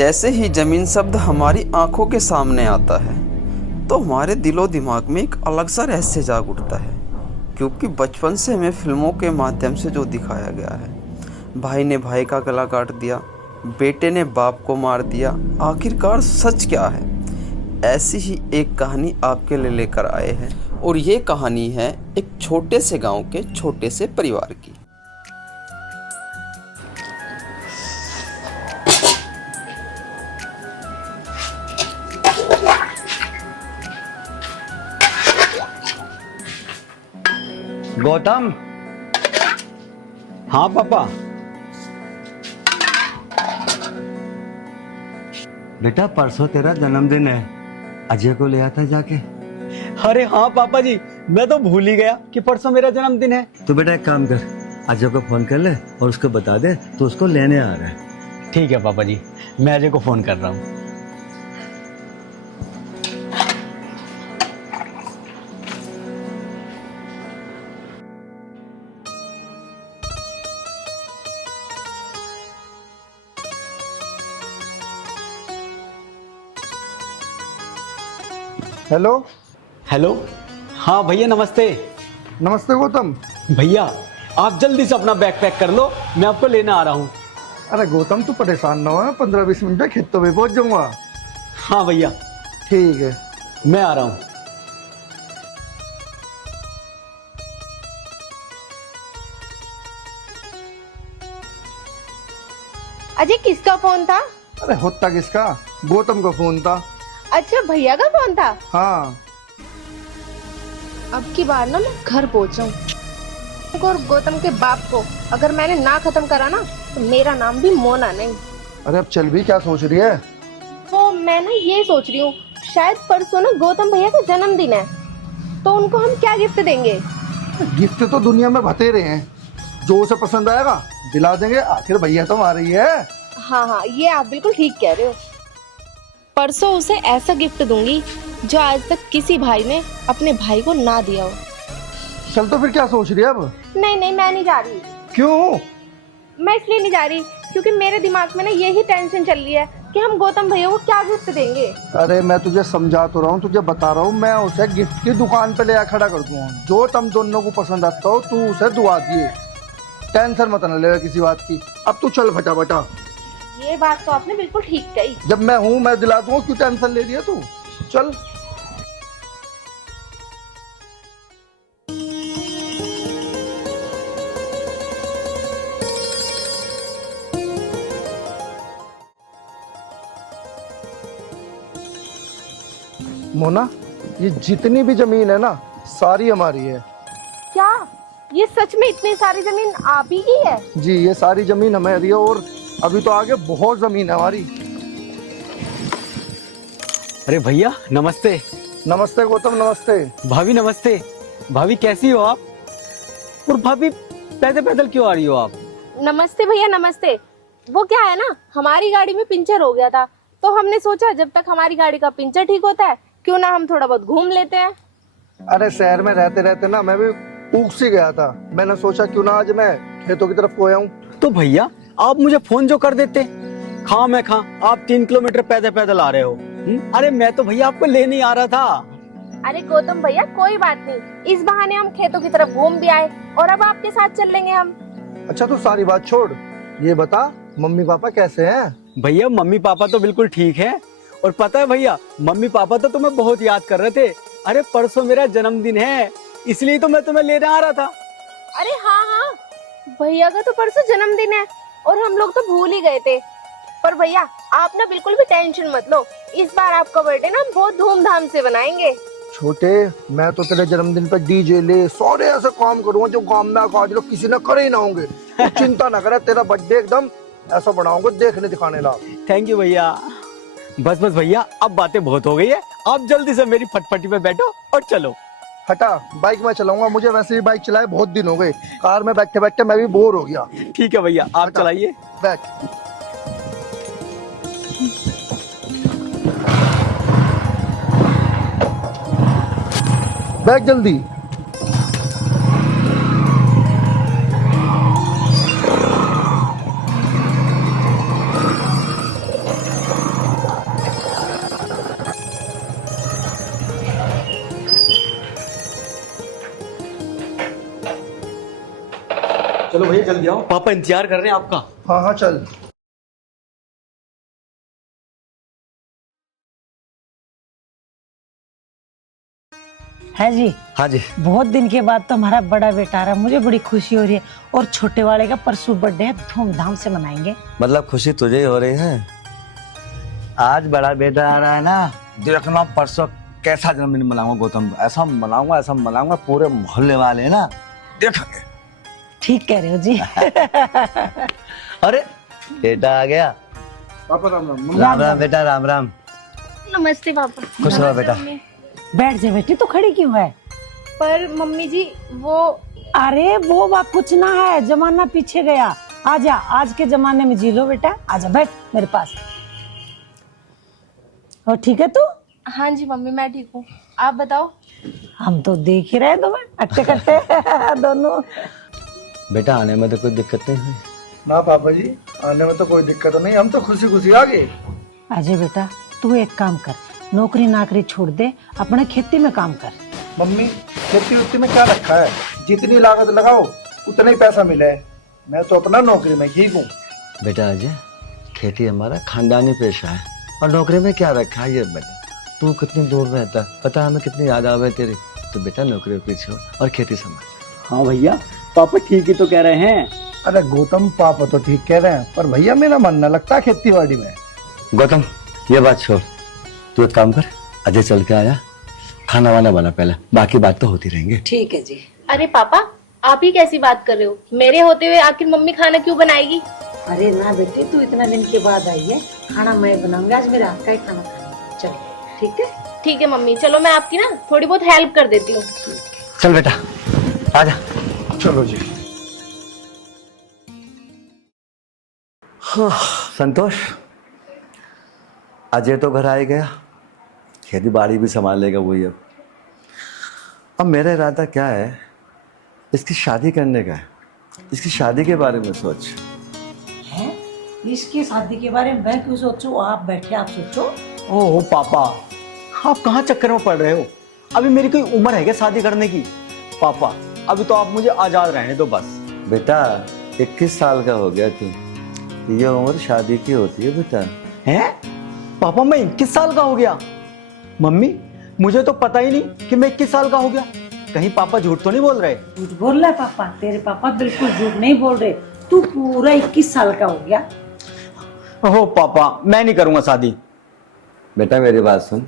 जैसे ही जमीन शब्द हमारी आंखों के सामने आता है तो हमारे दिलो दिमाग में एक अलग सा रहस्य जाग उठता है, क्योंकि बचपन से हमें फिल्मों के माध्यम से जो दिखाया गया है, भाई ने भाई का गला काट दिया, बेटे ने बाप को मार दिया, आखिरकार सच क्या है, ऐसी ही एक कहानी आपके लिए लेकर आए हैं। और ये कहानी है एक छोटे से गांव के छोटे से परिवार की। गौतम। हाँ पापा। बेटा परसों तेरा जन्मदिन है, अजय को ले आता जाके। अरे हाँ पापा जी, मैं तो भूल ही गया कि परसों मेरा जन्मदिन है। तो बेटा एक काम कर, अजय को फोन कर ले और उसको बता दे तो उसको लेने आ रहा है। ठीक है पापा जी, मैं अजय को फोन कर रहा हूँ। हेलो। हेलो। हाँ भैया नमस्ते। नमस्ते गौतम। भैया आप जल्दी से अपना बैग पैक कर लो, मैं आपको लेने आ रहा हूँ। अरे गौतम तू परेशान ना हो, 15-20 मिनट में खेतों पे पहुंच जाऊंगा। हाँ भैया ठीक है, मैं आ रहा हूँ। अजय किसका फोन था? अरे होता किसका, गौतम का फोन था। अच्छा भैया का फोन था। हाँ। अब की बार ना मैं घर पहुंचाऊं और गौतम के बाप को अगर मैंने ना खत्म करा ना तो मेरा नाम भी मोना नहीं। अरे अब चल भी, क्या सोच रही है? तो मैं ना ये सोच रही हूँ, शायद परसों ना गौतम भैया का जन्मदिन है, तो उनको हम क्या गिफ्ट देंगे? गिफ्ट तो दुनिया में बतेरे हैं, जो उसे पसंद आएगा दिला देंगे, आखिर भैया तो हमारे ही है। हाँ हाँ, ये आप बिल्कुल ठीक कह रहे हो। परसों उसे ऐसा गिफ्ट दूंगी जो आज तक किसी भाई ने अपने भाई को ना दिया हो। चल तो फिर क्या सोच रही है अब? नहीं नहीं, मैं नहीं जा रही। क्यों? मैं इसलिए नहीं जा रही क्योंकि मेरे दिमाग में ना यही टेंशन चल रही है कि हम गौतम भैया को क्या गिफ्ट देंगे। अरे मैं तुझे समझा तो रहा हूँ, तुझे बता रहा हूँ, मैं उसे गिफ्ट की दुकान पे ले आ खड़ा कर दूंगा, जो तुम दोनों को पसंद आता हो तू उसे दुआ दिए, टेंशन मत न ले किसी बात की। अब तू चल फटाफटा। ये बात तो आपने बिल्कुल ठीक कही। जब मैं हूँ मैं दिला दूंगा, क्यों टेंशन ले रही है तू? चल। मोना, ये जितनी भी जमीन है ना सारी हमारी है। क्या ये सच में इतनी सारी जमीन आप ही की है? जी, ये सारी जमीन हमारी है और अभी तो आगे बहुत जमीन है हमारी। अरे भैया नमस्ते। नमस्ते गौतम, नमस्ते। भाभी नमस्ते। भाभी कैसी हो आप? और भाभी पैदल पैदल क्यों आ रही हो आप? नमस्ते भैया नमस्ते। वो क्या है ना, हमारी गाड़ी में पंचर हो गया था, तो हमने सोचा जब तक हमारी गाड़ी का पंचर ठीक होता है क्यों ना हम थोड़ा बहुत घूम लेते हैं। अरे शहर में रहते रहते ना मैं भी ऊख सी गया था, मैंने सोचा क्यों ना आज मैं खेतों की तरफ खोया हूँ। तो भैया आप मुझे फोन जो कर देते, खा मैं खा आप 3 किलोमीटर पैदल पैदल आ रहे हो। अरे मैं तो भैया आपको लेने ही आ रहा था। अरे गौतम भैया कोई बात नहीं, इस बहाने हम खेतों की तरफ घूम भी आए और अब आपके साथ चल लेंगे हम। अच्छा तू सारी बात छोड़, ये बता मम्मी पापा कैसे हैं? भैया मम्मी पापा तो बिल्कुल ठीक है, और पता है भैया मम्मी पापा तो तुम्हें बहुत याद कर रहे थे। अरे परसों मेरा जन्मदिन है, इसलिए तो मैं तुम्हें लेने आ रहा था। अरे हाँ हाँ, भैया का तो परसों जन्मदिन है और हम लोग तो भूल ही गए थे। पर भैया आप ना बिल्कुल भी टेंशन मत लो, इस बार आपका बर्थडे ना बहुत धूमधाम से बनाएंगे। छोटे, मैं तो तेरे जन्मदिन पे डीजे ले सारे ऐसे काम करूंगा जो गांव में आज लोग किसी ने करे ही ना होंगे। तू चिंता ना करे, तेरा बर्थडे एकदम ऐसा बनाऊंगा देखने दिखाने ला। थैंक यू भैया। बस बस भैया अब बातें बहुत हो गई है, आप जल्दी से मेरी फटफटी पे बैठो और चलो। हटा, बाइक में चलाऊंगा, मुझे वैसे भी बाइक चलाए बहुत दिन हो गए, कार में बैठते बैठते मैं भी बोर हो गया। ठीक है भैया आप चलाइए। बैठ। बैठ जल्दी। भैया जल्दी आओ, पापा इंतजार कर रहे हैं आपका। हाँ हाँ चल। है जी। हाँ जी। बहुत दिन के बाद तो हमारा बड़ा बेटा आ रहा है, मुझे बड़ी खुशी हो रही है। और छोटे वाले का परसों बर्थडे है, धूमधाम से मनाएंगे। मतलब खुशी तुझे ही हो रही है? आज बड़ा बेटा आ रहा है ना, देखना परसों कैसा जन्मदिन मनाऊंगा गौतम। ऐसा मनाऊंगा पूरे मोहल्ले वाले ना देखेंगे। ठीक कह रहे हो जी। अरे बेटा आ गया। पापा राम राम। राम राम बेटा, राम राम। नमस्ते पापा। खुश रहो बेटा। बैठ जा बेटी, तो खड़ी क्यों है? पर मम्मी जी वो अरे वो बात कुछ ना है, जमाना पीछे गया। आजा, आज के जमाने में जी लो बेटा। आजा बैठ मेरे पास। और ठीक है तू? हाँ जी मम्मी मैं ठीक हूँ, आप बताओ। हम तो देख ही रहे तुम्हें अट्टे कट्टे दोनों। बेटा आने में तो कोई दिक्कत नहीं हुई? ना पापा जी, आने में तो कोई दिक्कत नहीं, हम तो खुशी खुशी आ गए। अजय बेटा तू एक काम कर, नौकरी नाकरी छोड़ दे, अपने खेती में काम कर। मम्मी खेती उतनी में क्या रखा है, जितनी लागत लगाओ उतना ही पैसा मिले। मैं तो अपना नौकरी में ठीक हूँ। बेटा अजय, खेती हमारा खानदानी पेशा है और नौकरी में क्या रखा है ये बेटा। तू कितनी दूर रहता, पता हमें कितनी याद आवे तेरी। तो बेटा नौकरी पीछे और खेती संभाल। हाँ भैया, पापा ठीक ही तो कह रहे हैं। अरे गौतम पापा तो ठीक कह रहे हैं, पर भैया मेरा मन न लगता खेती बाड़ी में। गौतम ये बात छोड़, तू एक काम कर, अजय चल के आया, खाना वाना बना पहले, बाकी बात तो होती रहेंगे। ठीक है जी। अरे पापा आप ही कैसी बात कर रहे हो, मेरे होते हुए आखिर मम्मी खाना क्यों बनाएगी? अरे ना बेटे, तू इतना दिन के बाद आई है, खाना मैं बनाऊंगा। आज मेरे हाथ का ही खाना खाना। चल ठीक है। ठीक है मम्मी, चलो मैं आपकी ना थोड़ी बहुत हेल्प कर देती हूँ। चल बेटा आजा। चलो जी। हाँ, संतोष, अजय तो घर आ ही गया, खेती बाड़ी भी संभाल लेगा वही। अब मेरा इरादा क्या है, इसकी शादी करने का है। इसकी शादी के बारे में सोच। हैं? इसकी शादी के बारे में मैं क्यों सोचूं? आप बैठे, आप सोचो। ओह पापा, आप कहाँ चक्कर में पड़ रहे हो? अभी मेरी कोई उम्र है क्या शादी करने की? पापा अभी तो आप मुझे आजाद रहने दो बस। बेटा 21 साल का हो गया तू, ये उम्र शादी की होती है बेटा। हैं? पापा मैं 21 साल का हो गया? मम्मी मुझे तो पता ही नहीं कि मैं 21 साल का हो गया। कहीं पापा झूठ तो नहीं बोल रहे? झूठ बोल रहा है पापा? तेरे पापा बिल्कुल झूठ नहीं बोल रहे। तू पूरा 21 साल का हो गया। ओह पापा मैं नहीं करूंगा शादी। बेटा मेरी बात सुन,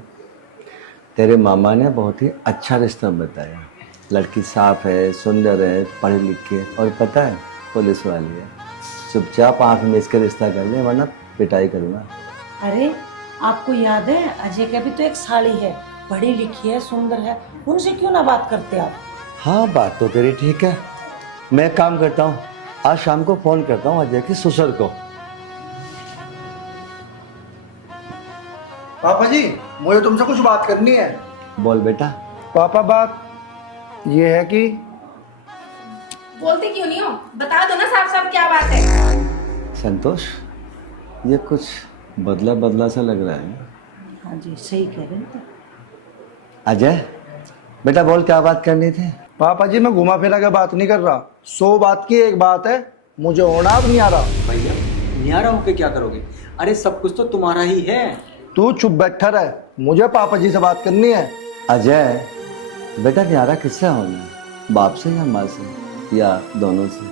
तेरे मामा ने बहुत ही अच्छा रिश्ता बताया। लड़की साफ है, सुंदर है, पढ़ी लिखी है और पता है पुलिस वाली है। चुपचाप आंख में इसका रिश्ता कर ले, वरना पिटाई करूँगा। अरे आपको याद है, अजय का भी तो एक साली है, पढ़ी लिखी है, सुंदर है, उनसे क्यों ना बात करते आप? हाँ बात तो तेरी ठीक है। मैं एक काम करता हूँ, आज शाम को फोन करता हूँ अजय की ससुर को। पापा जी मुझे तुमसे कुछ बात करनी है। बोल बेटा। पापा बात ये है कि बोलते क्यों नहीं हो, बता दो ना साफ साफ क्या बात है। संतोष ये कुछ बदला बदला सा लग रहा है। हाँ जी सही कह रहे हैं। अजय बेटा बोल, क्या बात करनी थी? पापा जी मैं घुमा फिरा के बात नहीं कर रहा, 100 बात की एक बात है, मुझे होना अब नहीं आ रहा। भैया न्यारा होके क्या करोगे? अरे सब कुछ तो तुम्हारा ही है। तू चुप बैठा रह, मुझे पापा जी से बात करनी है। अजय बेटा न्यारा किससे होना, बाप से या माँ से या दोनों से?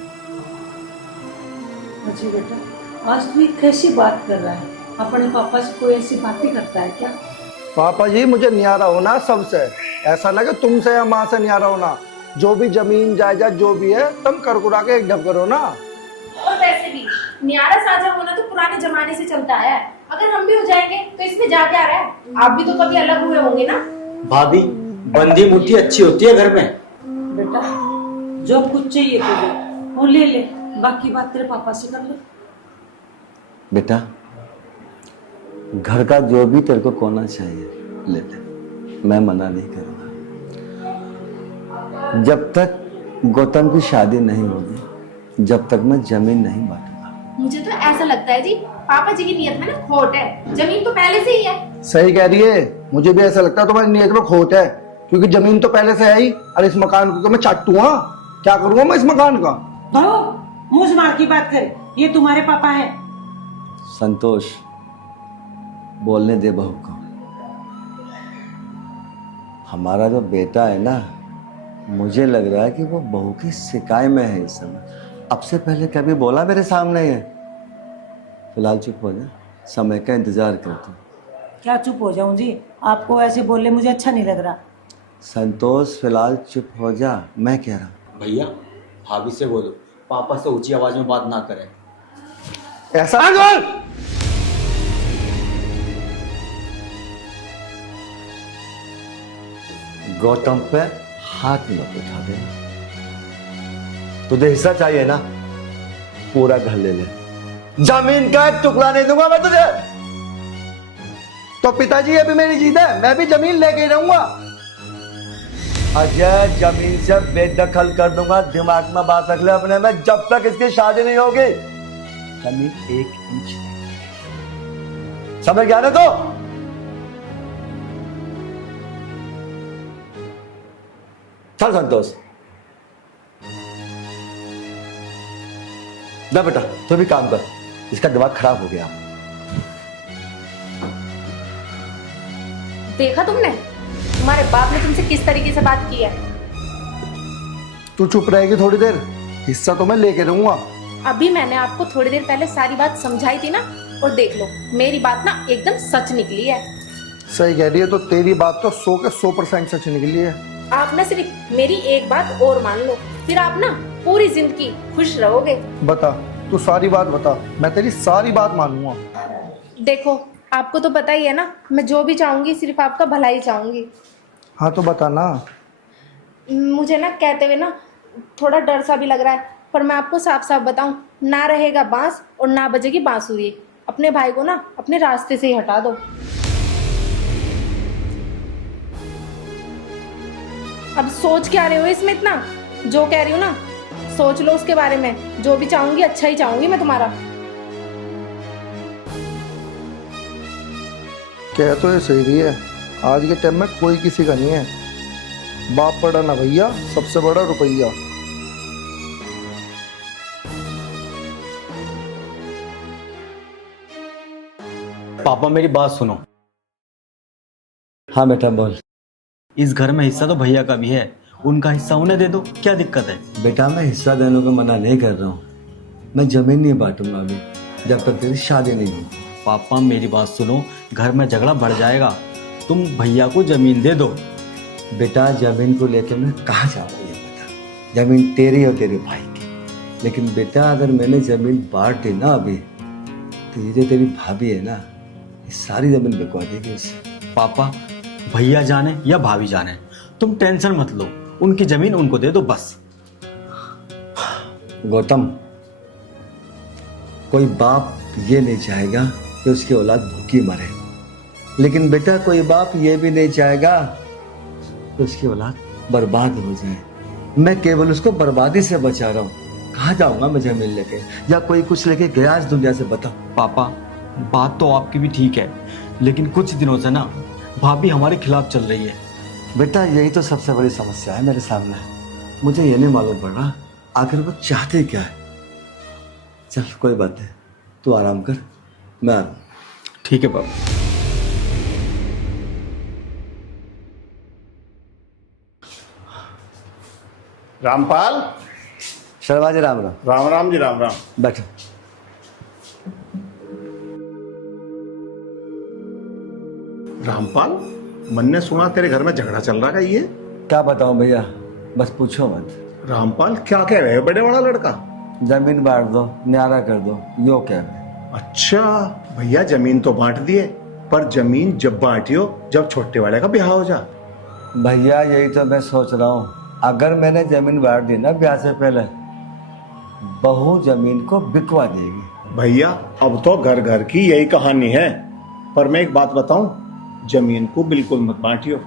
अजय बेटा आज तू कैसी बात कर रहा है? अपने पापा से कोई ऐसी बातें करता है क्या? पापा जी मुझे न्यारा होना सबसे, ऐसा लगे तुमसे या माँ से न्यारा होना। जो भी जमीन जायदाद जो भी है तुम करकुरा के एक ढब करो ना। और वैसे भी न्यारा साझा होना तो पुराने जमाने से चलता है, अगर हम भी हो जाएंगे तो इसमें जा क्या रहा है? आप भी तो कभी अलग हुए होंगे ना। भाभी बंदी मुट्ठी अच्छी होती है घर में। बेटा जो कुछ चाहिए तुझे वो ले ले, बाकी बात तेरे पापा से कर ले। बेटा घर का जो भी तेरे को कोना चाहिए ले ले, मैं मना नहीं करूँगा। जब तक गौतम की शादी नहीं होगी, जब तक मैं जमीन नहीं बांटूंगा। मुझे तो ऐसा लगता है जी पापा जी की नीयत में ना खोट है, जमीन तो पहले से ही है। सही कह रही है, मुझे भी ऐसा लगता है तुम्हारी नीयत में खोट है, क्योंकि जमीन तो पहले से है ही। और इस मकान को मैं चाटूंगा, क्या करूंगा मैं इस मकान का? तो मुंह संभाल की बात कर, ये तुम्हारे पापा है। संतोष, बोलने दे बहू को। हमारा जो बेटा है ना, मुझे लग रहा है कि वो बहू की शिकायत में है इस समय। अब से पहले कभी बोला मेरे सामने है? फिलहाल चुप हो जा, समय का इंतजार करते। क्या चुप हो जाऊं जी? आपको ऐसे बोलने मुझे अच्छा नहीं लग रहा। संतोष फिलहाल चुप हो जा, मैं कह रहा हूँ। भैया भाभी से बोलो पापा से ऊंची आवाज में बात ना करें। ऐसा गौतम पे हाथ मत उठा देना। तुझे हिस्सा चाहिए ना, पूरा घर ले ले, जमीन का एक टुकड़ा नहीं दूंगा मैं तुझे। तो पिताजी अभी मेरी जीत है, मैं भी जमीन लेके ही रहूंगा। अजय, जमीन से बेदखल कर दूंगा, दिमाग में बात रख ले अपने में। जब तक इसकी शादी नहीं होगी जमीन 1 इंच समझ गया ना? तो चल संतोष, ना बेटा तू भी काम कर, इसका दिमाग खराब हो गया। देखा तुमने तुम्हारे बाप ने तुमसे किस तरीके से बात की है? तू चुप रहेगी थोड़ी देर, हिस्सा तो मैं लेके रहूंगा। अभी मैंने आपको थोड़ी देर पहले सारी बात समझाई थी ना, और देख लो मेरी बात ना एकदम सच निकली है। सही कह रही है, तो तेरी बात तो 100 के 100% सच निकली है। आप ना सिर्फ मेरी एक बात और मान लो, फिर आप ना पूरी जिंदगी खुश रहोगे। बता, तू सारी बात बता, मैं तेरी सारी बात मानूंगा। देखो आपको तो पता ही है ना, मैं जो भी चाहूंगी सिर्फ आपका भला ही चाहूंगी। हाँ तो बता ना। मुझे ना कहते हुए ना थोड़ा डर सा भी लग रहा है, पर मैं आपको साफ साफ बताऊं, ना रहेगा बांस और ना बजेगी बांसुरी। अपने भाई को ना अपने रास्ते से ही हटा दो। अब सोच क्या रहे हो इसमें इतना? जो कह रही हूँ ना सोच लो उसके बारे में। जो भी चाहूंगी अच्छा ही चाहूंगी मैं तुम्हारा। कह तो ये सही रही है, आज के टाइम में कोई किसी का नहीं है। बाप पड़ा ना भैया, सबसे बड़ा रुपया। पापा मेरी बात सुनो, हाँ बेटा बोल। इस घर में हिस्सा तो भैया का भी है, उनका हिस्सा उन्हें दे दो, क्या दिक्कत है? बेटा मैं हिस्सा देने को मना नहीं कर रहा हूँ, मैं जमीन नहीं बांटूंगा अभी जब तक तेरी शादी नहीं होगी। पापा मेरी बात सुनो, घर में झगड़ा बढ़ जाएगा, तुम भैया को जमीन दे दो। बेटा जमीन को लेकर मैं कहाँ जाऊँगा ये बता। जमीन तेरी और तेरे भाई की, लेकिन बेटा अगर मैंने जमीन बांट दी ना अभी, तो ये जो तेरी भाभी है ना, ये सारी जमीन बिकवा देगी उससे। पापा भैया जाने या भाभी जाने, तुम टेंशन मत लो, उनकी जमीन उनको दे दो बस। गौतम, कोई बाप ये नहीं चाहेगा कि उसकी औलाद भूखी मरे, लेकिन बेटा कोई बाप ये भी नहीं चाहेगा कि उसकी औलाद बर्बाद हो जाए। मैं केवल उसको बर्बादी से बचा रहा हूँ। कहाँ जाऊंगा मैं जमीन लेके, या कोई कुछ लेके गया इस दुनिया से? बता। पापा बात तो आपकी भी ठीक है, लेकिन कुछ दिनों से ना भाभी हमारे खिलाफ चल रही है। बेटा यही तो सबसे बड़ी समस्या है मेरे सामने। मुझे ये नहीं मालूम पड़ रहा आखिर वो चाहते क्या है। चल कोई बात नहीं, तू आराम कर, मैं आ रहा हूं। ठीक है पापा। रामपाल। शर्मा जी राम राम। राम राम जी, राम राम। बैठो। रामपाल, मन ने सुना तेरे घर में झगड़ा चल रहा है ये। क्या बताऊं भैया, बस पूछो मत। रामपाल क्या कह रहे हो बड़े बड़ा लड़का? जमीन बांट दो, न्यारा कर दो, यो कह रहे। अच्छा भैया, जमीन तो बांट दिए, पर जमीन जब बांटियो जब छोटे वाले का ब्याह हो जा। भैया यही तो मैं सोच रहा हूँ, अगर मैंने जमीन बांट दी ना ब्याह से पहले, बहू जमीन को बिकवा देगी। भैया अब तो घर घर की यही कहानी है, पर मैं एक बात बताऊं, जमीन को बिल्कुल मत बांटियो।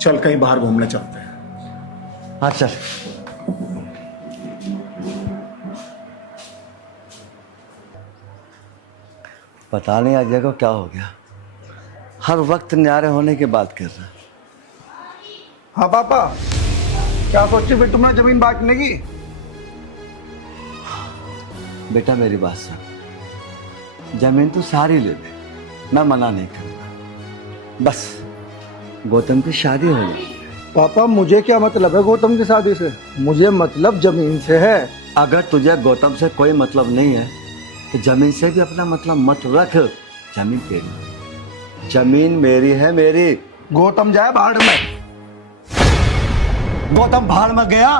चल कहीं बाहर घूमने चलते हैं। हाँ चल। पता नहीं अजय को क्या हो गया, हर वक्त न्यारे होने की बात कर रहा है। हाँ पापा, क्या सोची फिर तुमने जमीन बांटने की? बेटा मेरी बात सुन, जमीन तो सारी ले ले, मैं मना नहीं करूंगा, बस गौतम की शादी हो जाए। पापा मुझे क्या मतलब है गौतम की शादी से, मुझे मतलब जमीन से है। अगर तुझे गौतम से कोई मतलब नहीं है तो जमीन से भी अपना मतलब मत रख। जमीन तेरी, जमीन मेरी है, मेरी। गौतम जाए भाड़ में। गौतम भाड़ में गया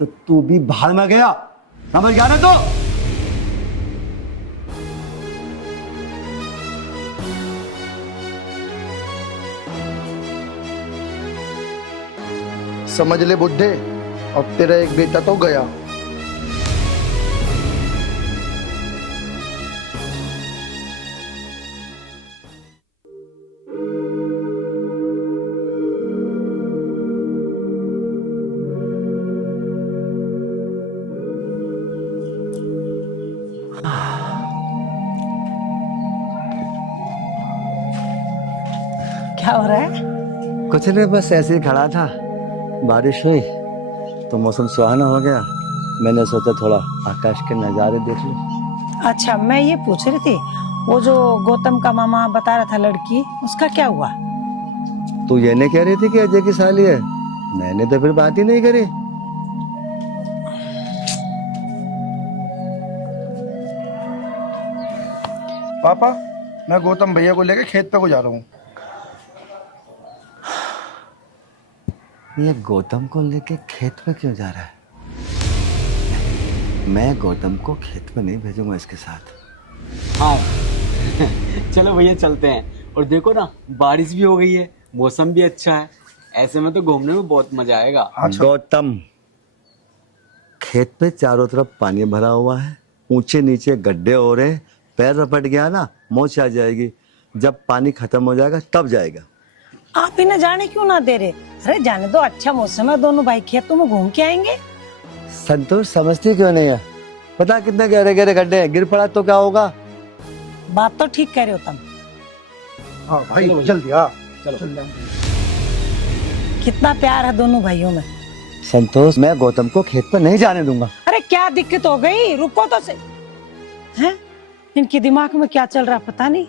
तो तू भी भाड़ में गया, समझ गया ना? तो समझ ले बुड्ढे, अब तेरा एक बेटा तो गया। क्या हो रहा है? कुछ नहीं, बस ऐसे ही खड़ा था, बारिश हुई तो मौसम सुहाना हो गया, मैंने सोचा थोड़ा आकाश के नज़ारे देख लो। अच्छा, मैं ये पूछ रही थी, वो जो गौतम का मामा बता रहा था लड़की, उसका क्या हुआ? तू ये नहीं कह रही थी कि अजय की साली है? मैंने तो फिर बात ही नहीं करी। पापा मैं गौतम भैया को लेके खेत पे को जा रहा हूँ। ये गौतम को लेके खेत पे क्यों जा रहा है? मैं गौतम को खेत पे नहीं भेजूंगा इसके साथ। हाँ चलो भैया चलते हैं। और देखो ना, बारिश भी हो गई है, मौसम भी अच्छा है, ऐसे में तो घूमने में बहुत मजा आएगा। गौतम, खेत पे चारों तरफ पानी भरा हुआ है, ऊंचे नीचे गड्ढे हो रहे, पैर रपट गया ना मोच आ जाएगी। जब पानी खत्म हो जाएगा तब जाएगा। आप इन्हें जाने क्यों ना दे रहे? अरे जाने दो, अच्छा मौसम है, दोनों भाई खेतों में घूम के आएंगे। संतोष समझती क्यों नहीं है? पता कितने गहरे गहरे गड्ढे हैं, गिर पड़ा तो क्या होगा? बात तो ठीक कह रहे हो तुम। हाँ भाई जल्दी आ, चलो। कितना प्यार है दोनों भाइयों में। संतोष, मैं गौतम को खेत पर नहीं जाने दूंगा। अरे क्या दिक्कत हो गई? रुको तो सही। हैं? इनके दिमाग में क्या चल रहा पता नहीं।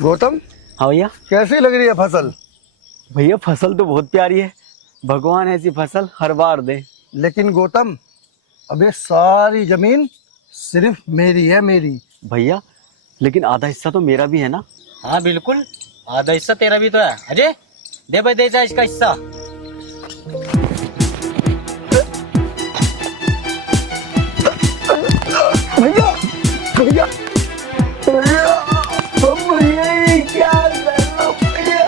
गौतम हाँ भैया। कैसी लग रही है फसल? भैया फसल तो बहुत प्यारी है, भगवान ऐसी फसल हर बार दे। लेकिन गौतम अब ये सारी जमीन सिर्फ मेरी है, मेरी। भैया लेकिन आधा हिस्सा तो मेरा भी है ना? हाँ बिल्कुल, आधा हिस्सा तेरा भी तो है। अजय दे भाई, दे जा इसका हिस्सा। भैया भैया भैया भैया ये क्या कर रहे हो भैया?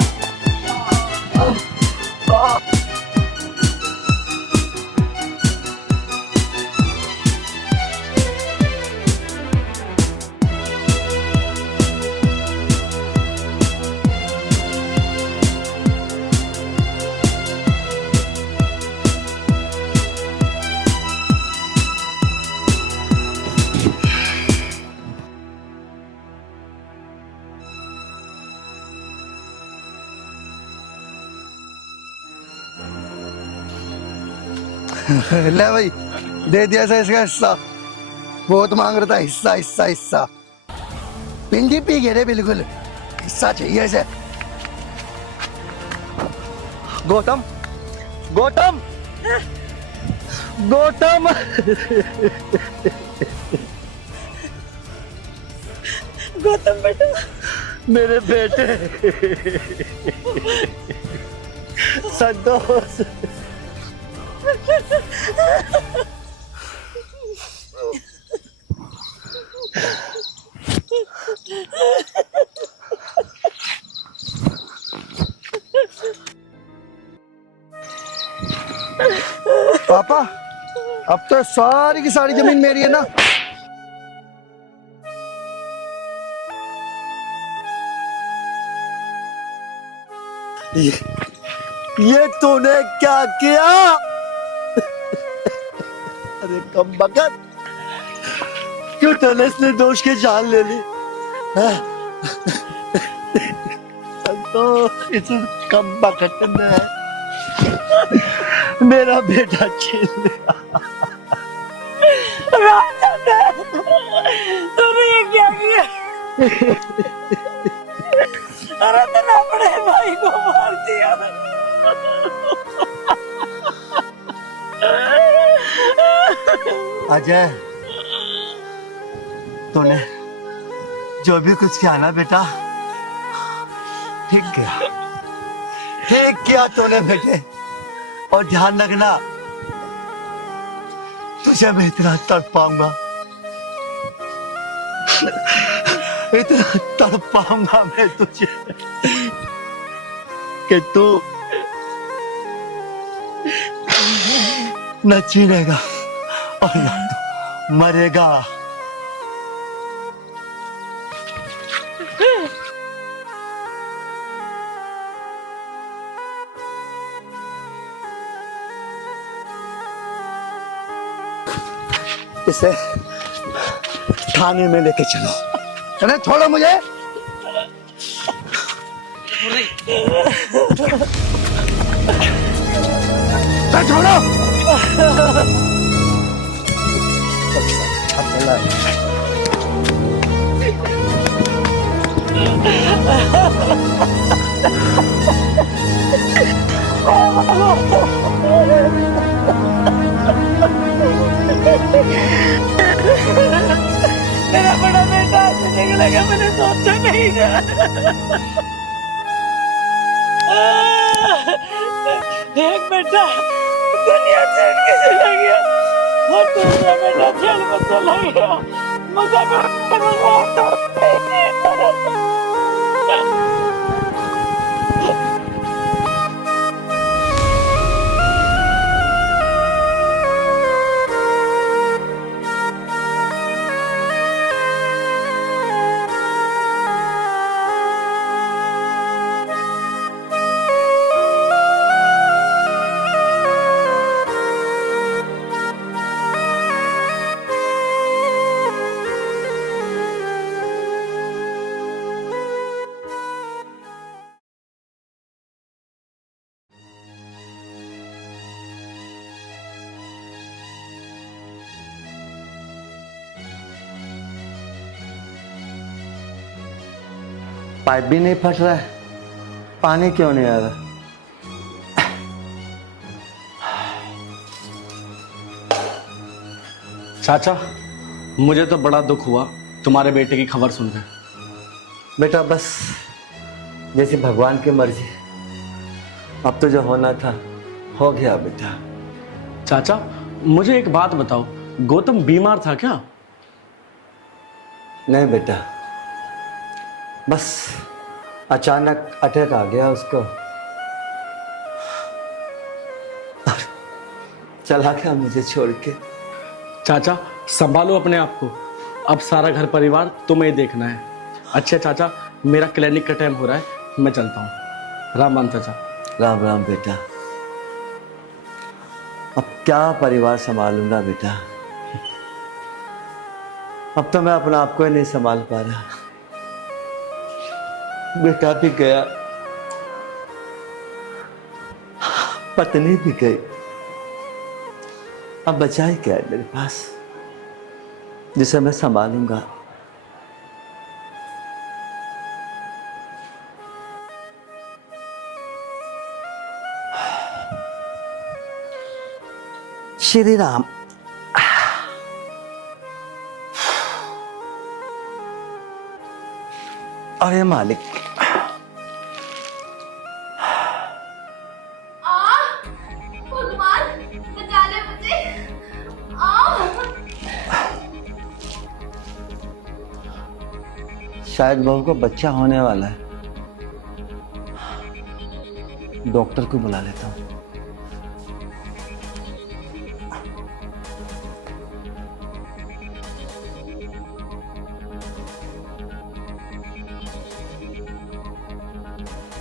ले भाई दे दिया इसे इसका हिस्सा। बहुत मांग रहा था हिस्सा हिस्सा हिस्सा। पिंडी पी गए रे बिल्कुल, हिस्सा चाहिए इसे। गौतम, गौतम, गौतम। गौतम बेटा, मेरे बेटे। संतोष। पापा, अब तो सारी की सारी जमीन मेरी है ना? ये तूने क्या किया? अरे कम बकत, क्यों तूने इसने दोष की जान ले ली? संतोष, इस कम बकत ने मेरा बेटा छीन लिया। तूने ये क्या किया? अरे तूने अपने भाई को मार दिया। अजय, तूने जो भी कुछ किया ना बेटा, ठीक किया, ठीक किया तूने बेटे। और ध्यान रखना, तुझे मैं इतना तड़पाऊंगा, इतना तड़पाऊंगा मैं तुझे कि तू न जीनेगा और न तू मरेगा। इसे थाने में लेके चलो। अरे छोड़ो मुझे। अरे छोड़ो। मेरा बड़ा बेटा आज निकलेगा, मैंने सोचा नहीं था। एक बेटा दुनिया छोड़ के चला गया और दूसरा बेटा जेल में चला गया। मुझे पाइप भी नहीं फट रहा है, पानी क्यों नहीं आ रहा? चाचा, मुझे तो बड़ा दुख हुआ तुम्हारे बेटे की खबर सुनकर। बेटा बस जैसे भगवान की मर्जी, अब तो जो होना था हो गया बेटा। चाचा, मुझे एक बात बताओ, गौतम बीमार था क्या? नहीं बेटा, बस अचानक अटैक आ गया उसको और चला गया मुझे छोड़ के। चाचा संभालो अपने आप को, अब सारा घर परिवार तुम्हें देखना है। अच्छा चाचा, मेरा क्लिनिक का टाइम हो रहा है, मैं चलता हूँ। राम राम चाचा। राम राम बेटा। अब क्या परिवार संभालूंगा बेटा, अब तो मैं अपना आप को ही नहीं संभाल पा रहा। बेटा भी गया, पत्नी भी गई, अब बचा ही क्या है मेरे पास जिसे मैं संभालूंगा। श्री राम। अरे मालिक, भगवान बचा ले मुझे। शायद बहू को बच्चा होने वाला है। डॉक्टर को बुला लेता हूँ।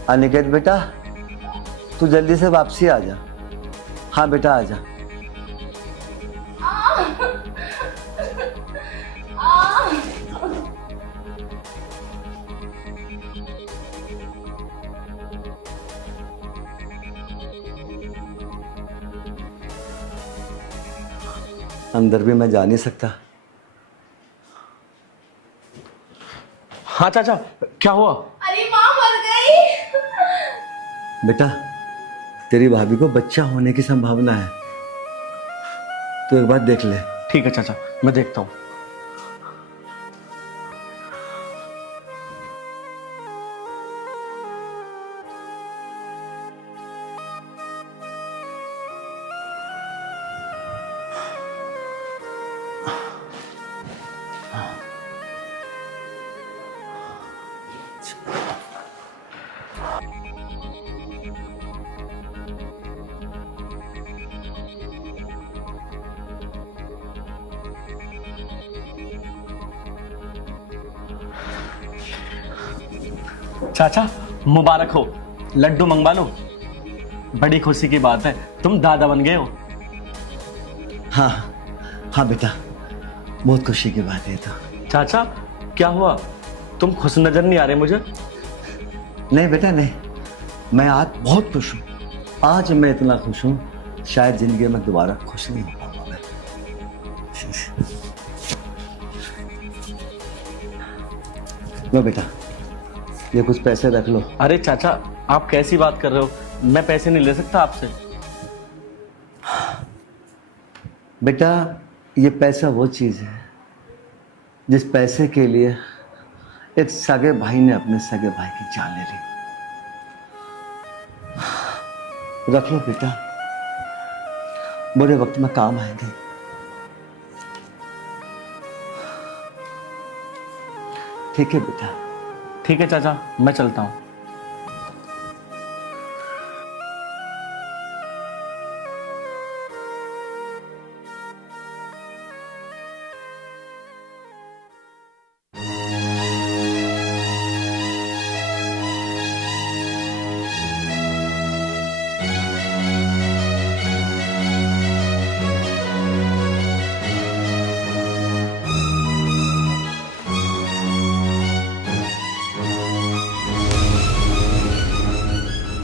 अनिकेत बेटा, तू जल्दी से वापसी आ जा। हाँ बेटा आ जा। अंदर भी मैं जा नहीं सकता। हाँ चाचा, क्या हुआ? अरे माँ मर गई। बेटा, तेरी भाभी को बच्चा होने की संभावना है, तो एक बार देख ले। ठीक है चाचा, मैं देखता हूँ। चाचा मुबारक हो, लड्डू मंगवा लो। बड़ी खुशी की बात है, तुम दादा बन गए हो। हाँ हाँ बेटा, बहुत खुशी की बात है। तो चाचा क्या हुआ, तुम खुश नजर नहीं आ रहे मुझे। नहीं बेटा नहीं, मैं आज बहुत खुश हूँ। आज मैं इतना खुश हूँ, शायद जिंदगी में दोबारा खुश नहीं हो पाऊंगा मैं। लो बेटा, ये कुछ पैसे रख लो। अरे चाचा, आप कैसी बात कर रहे हो, मैं पैसे नहीं ले सकता आपसे। बेटा, ये पैसा वो चीज है जिस पैसे के लिए एक सगे भाई ने अपने सगे भाई की जान ले ली। रख लो बेटा, बुरे वक्त में काम आएंगे। ठीक है बेटा। ठीक है चाचा, मैं चलता हूँ।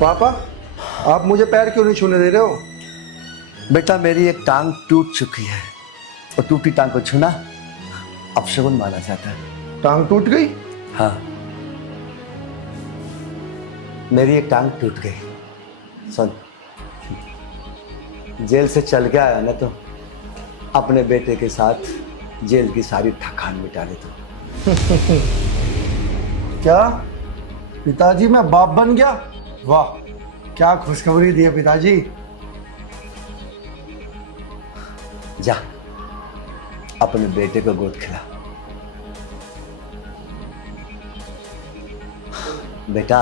पापा, आप मुझे पैर क्यों नहीं छूने दे रहे हो? बेटा, मेरी एक टांग टूट चुकी है और टूटी टांग को छूना अपशगुन माना जाता है। टांग टूट गई? हाँ, मेरी एक टांग टूट गई। सुन, जेल से चल के आया ना, तो अपने बेटे के साथ जेल की सारी थकान मिटा ले। तो क्या पिताजी, मैं बाप बन गया? वाह, क्या खुशखबरी दी है पिताजी। जा, अपने बेटे को गोद खिला। बेटा,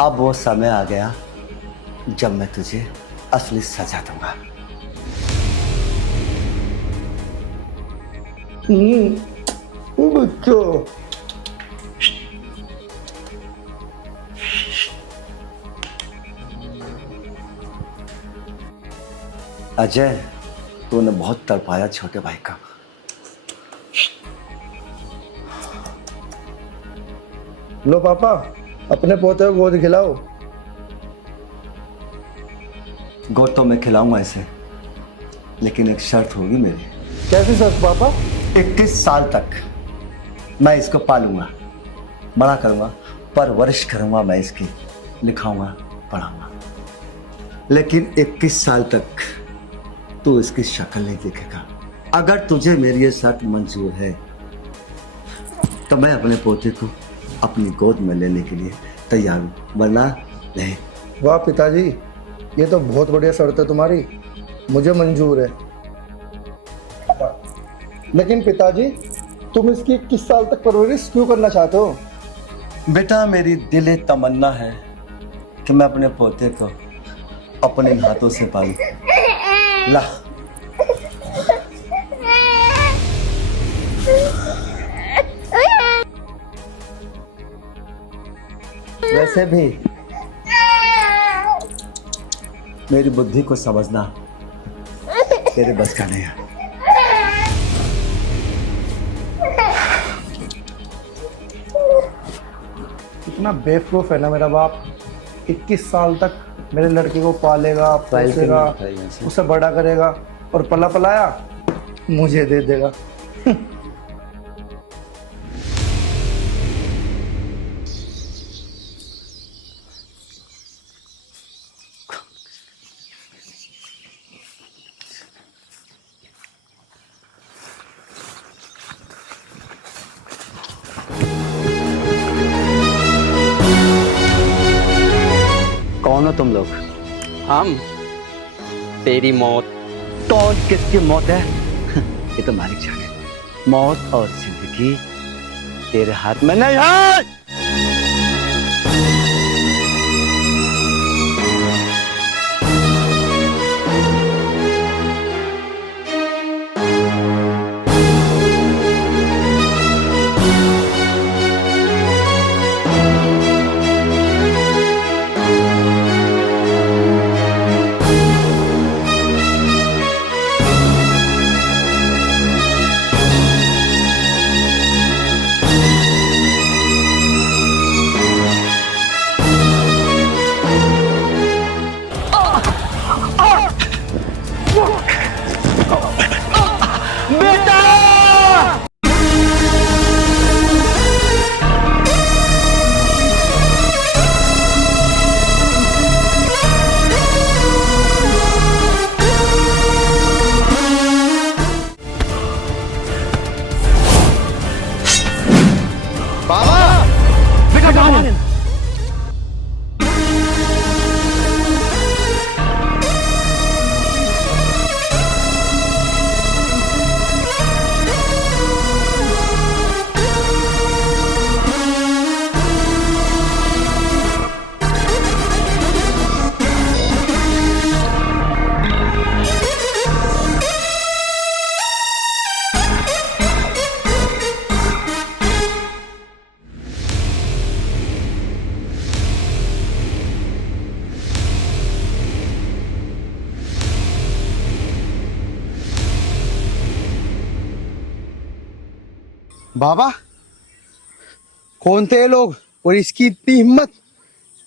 अब वो समय आ गया जब मैं तुझे असली सजा दूंगा। बच्चों, अजय, तूने बहुत तड़पाया छोटे भाई का। लो पापा, अपने पोते को गोद खिलाओ। गोद तो मैं खिलाऊंगा इसे, लेकिन एक शर्त होगी मेरी। कैसी शर्त पापा? 21 साल तक मैं इसको पालूंगा, बड़ा करूंगा, परवरिश करूंगा, मैं इसकी लिखाऊंगा, पढ़ाऊंगा, लेकिन 21 साल तक तू इसकी शक्ल नहीं देखेगा। अगर तुझे मेरी ये शर्त मंजूर है तो मैं अपने पोते को अपनी गोद में लेने के लिए तैयार हूँ, वरना नहीं। वाह पिताजी, ये तो बहुत बढ़िया शर्त है तुम्हारी, मुझे मंजूर है। लेकिन पिताजी, तुम इसकी 21 साल तक परवरिश क्यों करना चाहते हो? बेटा, मेरी दिल तमन्ना है कि मैं अपने पोते को अपने हाथों से पालूं। ला, वैसे भी मेरी बुद्धि को समझना तेरे बस का नहीं है। इतना बेवकूफ है ना मेरा बाप, 21 साल तक मेरे लड़के को पालेगा, पोसेगा, उसे बड़ा करेगा और पला पलाया मुझे दे देगा। कौन हो तुम लोग? हम तेरी मौत। कौन किसकी मौत है? ये तो मालिक जाने। मौत और जिंदगी तेरे हाथ में नहीं है। बाबा, कौन थे ये लोग और इसकी इतनी हिम्मत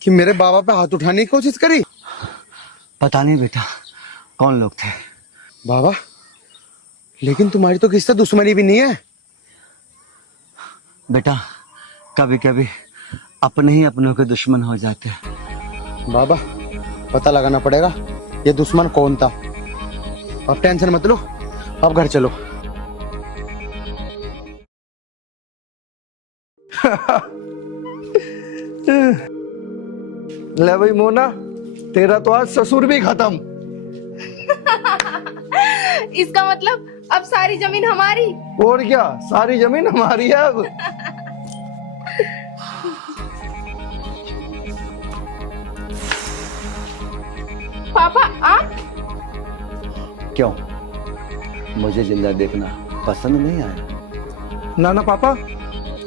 कि मेरे बाबा पे हाथ उठाने की कोशिश करी? पता नहीं बेटा कौन लोग थे। बाबा, लेकिन तुम्हारी तो किससे दुश्मनी भी नहीं है। बेटा, कभी कभी अपने ही अपनों के दुश्मन हो जाते हैं। बाबा, पता लगाना पड़ेगा ये दुश्मन कौन था। अब टेंशन मत लो, अब घर चलो। ले भाई मोना, तेरा तो आज ससुर भी खत्म। इसका मतलब अब सारी जमीन हमारी। और क्या, सारी जमीन हमारी है अब। पापा आप? क्यों, मुझे जिंदा देखना पसंद नहीं आया? ना ना पापा,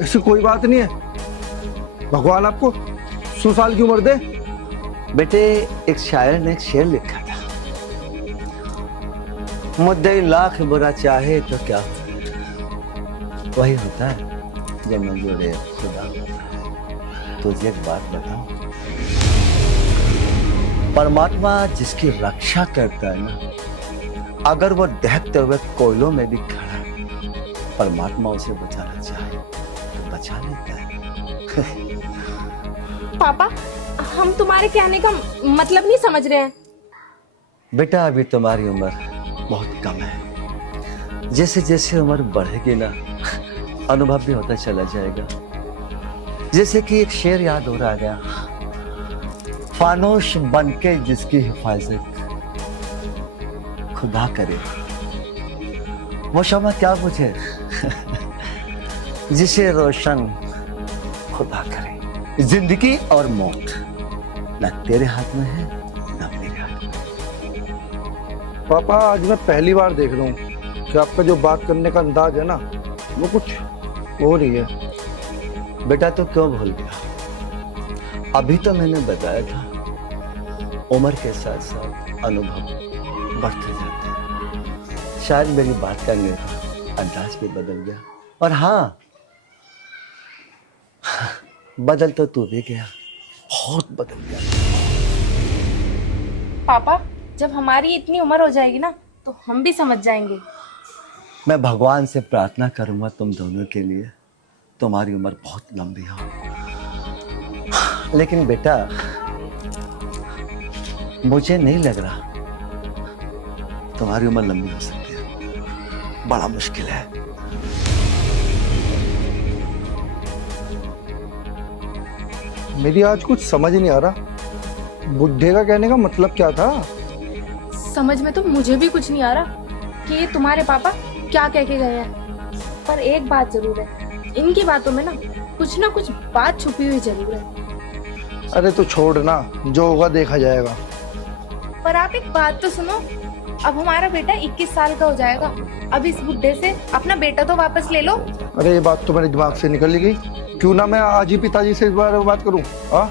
ऐसी कोई बात नहीं है। भगवान आपको 100 साल की उम्र दे। बेटे, एक शायर ने एक शेर लिखा था, मुद्दे लाख बुरा चाहे तो क्या वही होता है जब मंजूर खुदा। तुझे एक बात बताऊं, परमात्मा जिसकी रक्षा करता है ना, अगर वो दहकते हुए कोयलों में भी खड़ा परमात्मा उसे बचाना चाहे तो बचा लेता है। पापा, हम तुम्हारे कहने का मतलब नहीं समझ रहे हैं। बेटा अभी तुम्हारी उम्र बहुत कम है, जैसे जैसे उम्र बढ़ेगी ना अनुभव भी होता चला जाएगा। जैसे कि एक शेर याद हो रहा गया, फानोश बनके जिसकी हिफाजत खुदा करे, वो शमा क्या पूछे जिसे रोशन खुदा करे। जिंदगी और मौत ना तेरे हाथ में है ना मेरे हाथ में। पापा आज मैं पहली बार देख रहा हूँ कि आपका जो बात करने का अंदाज है ना वो कुछ हो रही है। बेटा तो क्यों भूल गया? अभी तो मैंने बताया था उम्र के साथ साथ अनुभव बढ़ते जाते हैं। शायद मेरी बात करने का अंदाज भी बदल गया। और हाँ, बदल तो तू भी गया, बहुत बदल गया। पापा, जब हमारी इतनी उम्र हो जाएगी ना तो हम भी समझ जाएंगे। मैं भगवान से प्रार्थना करूंगा तुम दोनों के लिए, तुम्हारी उम्र बहुत लंबी हो। लेकिन बेटा मुझे नहीं लग रहा तुम्हारी उम्र लंबी हो सकती है, बड़ा मुश्किल है। मेरी आज कुछ समझ नहीं आ रहा, बुढ़े का कहने का मतलब क्या था? समझ में तो मुझे भी कुछ नहीं आ रहा कि ये तुम्हारे पापा क्या कह के गए हैं। पर एक बात जरूर है, इनकी बातों में ना कुछ बात छुपी हुई जरूर है। अरे तो छोड़ ना, जो होगा देखा जाएगा। पर आप एक बात तो सुनो, अब हमारा बेटा 21 साल का हो जाएगा। अब इस बुढ़े से अपना बेटा तो वापस ले लो। अरे ये बात तो मेरे दिमाग से निकल ही गई। क्यों ना मैं आज ही पिताजी से इस बारे में बात करूं? हाँ,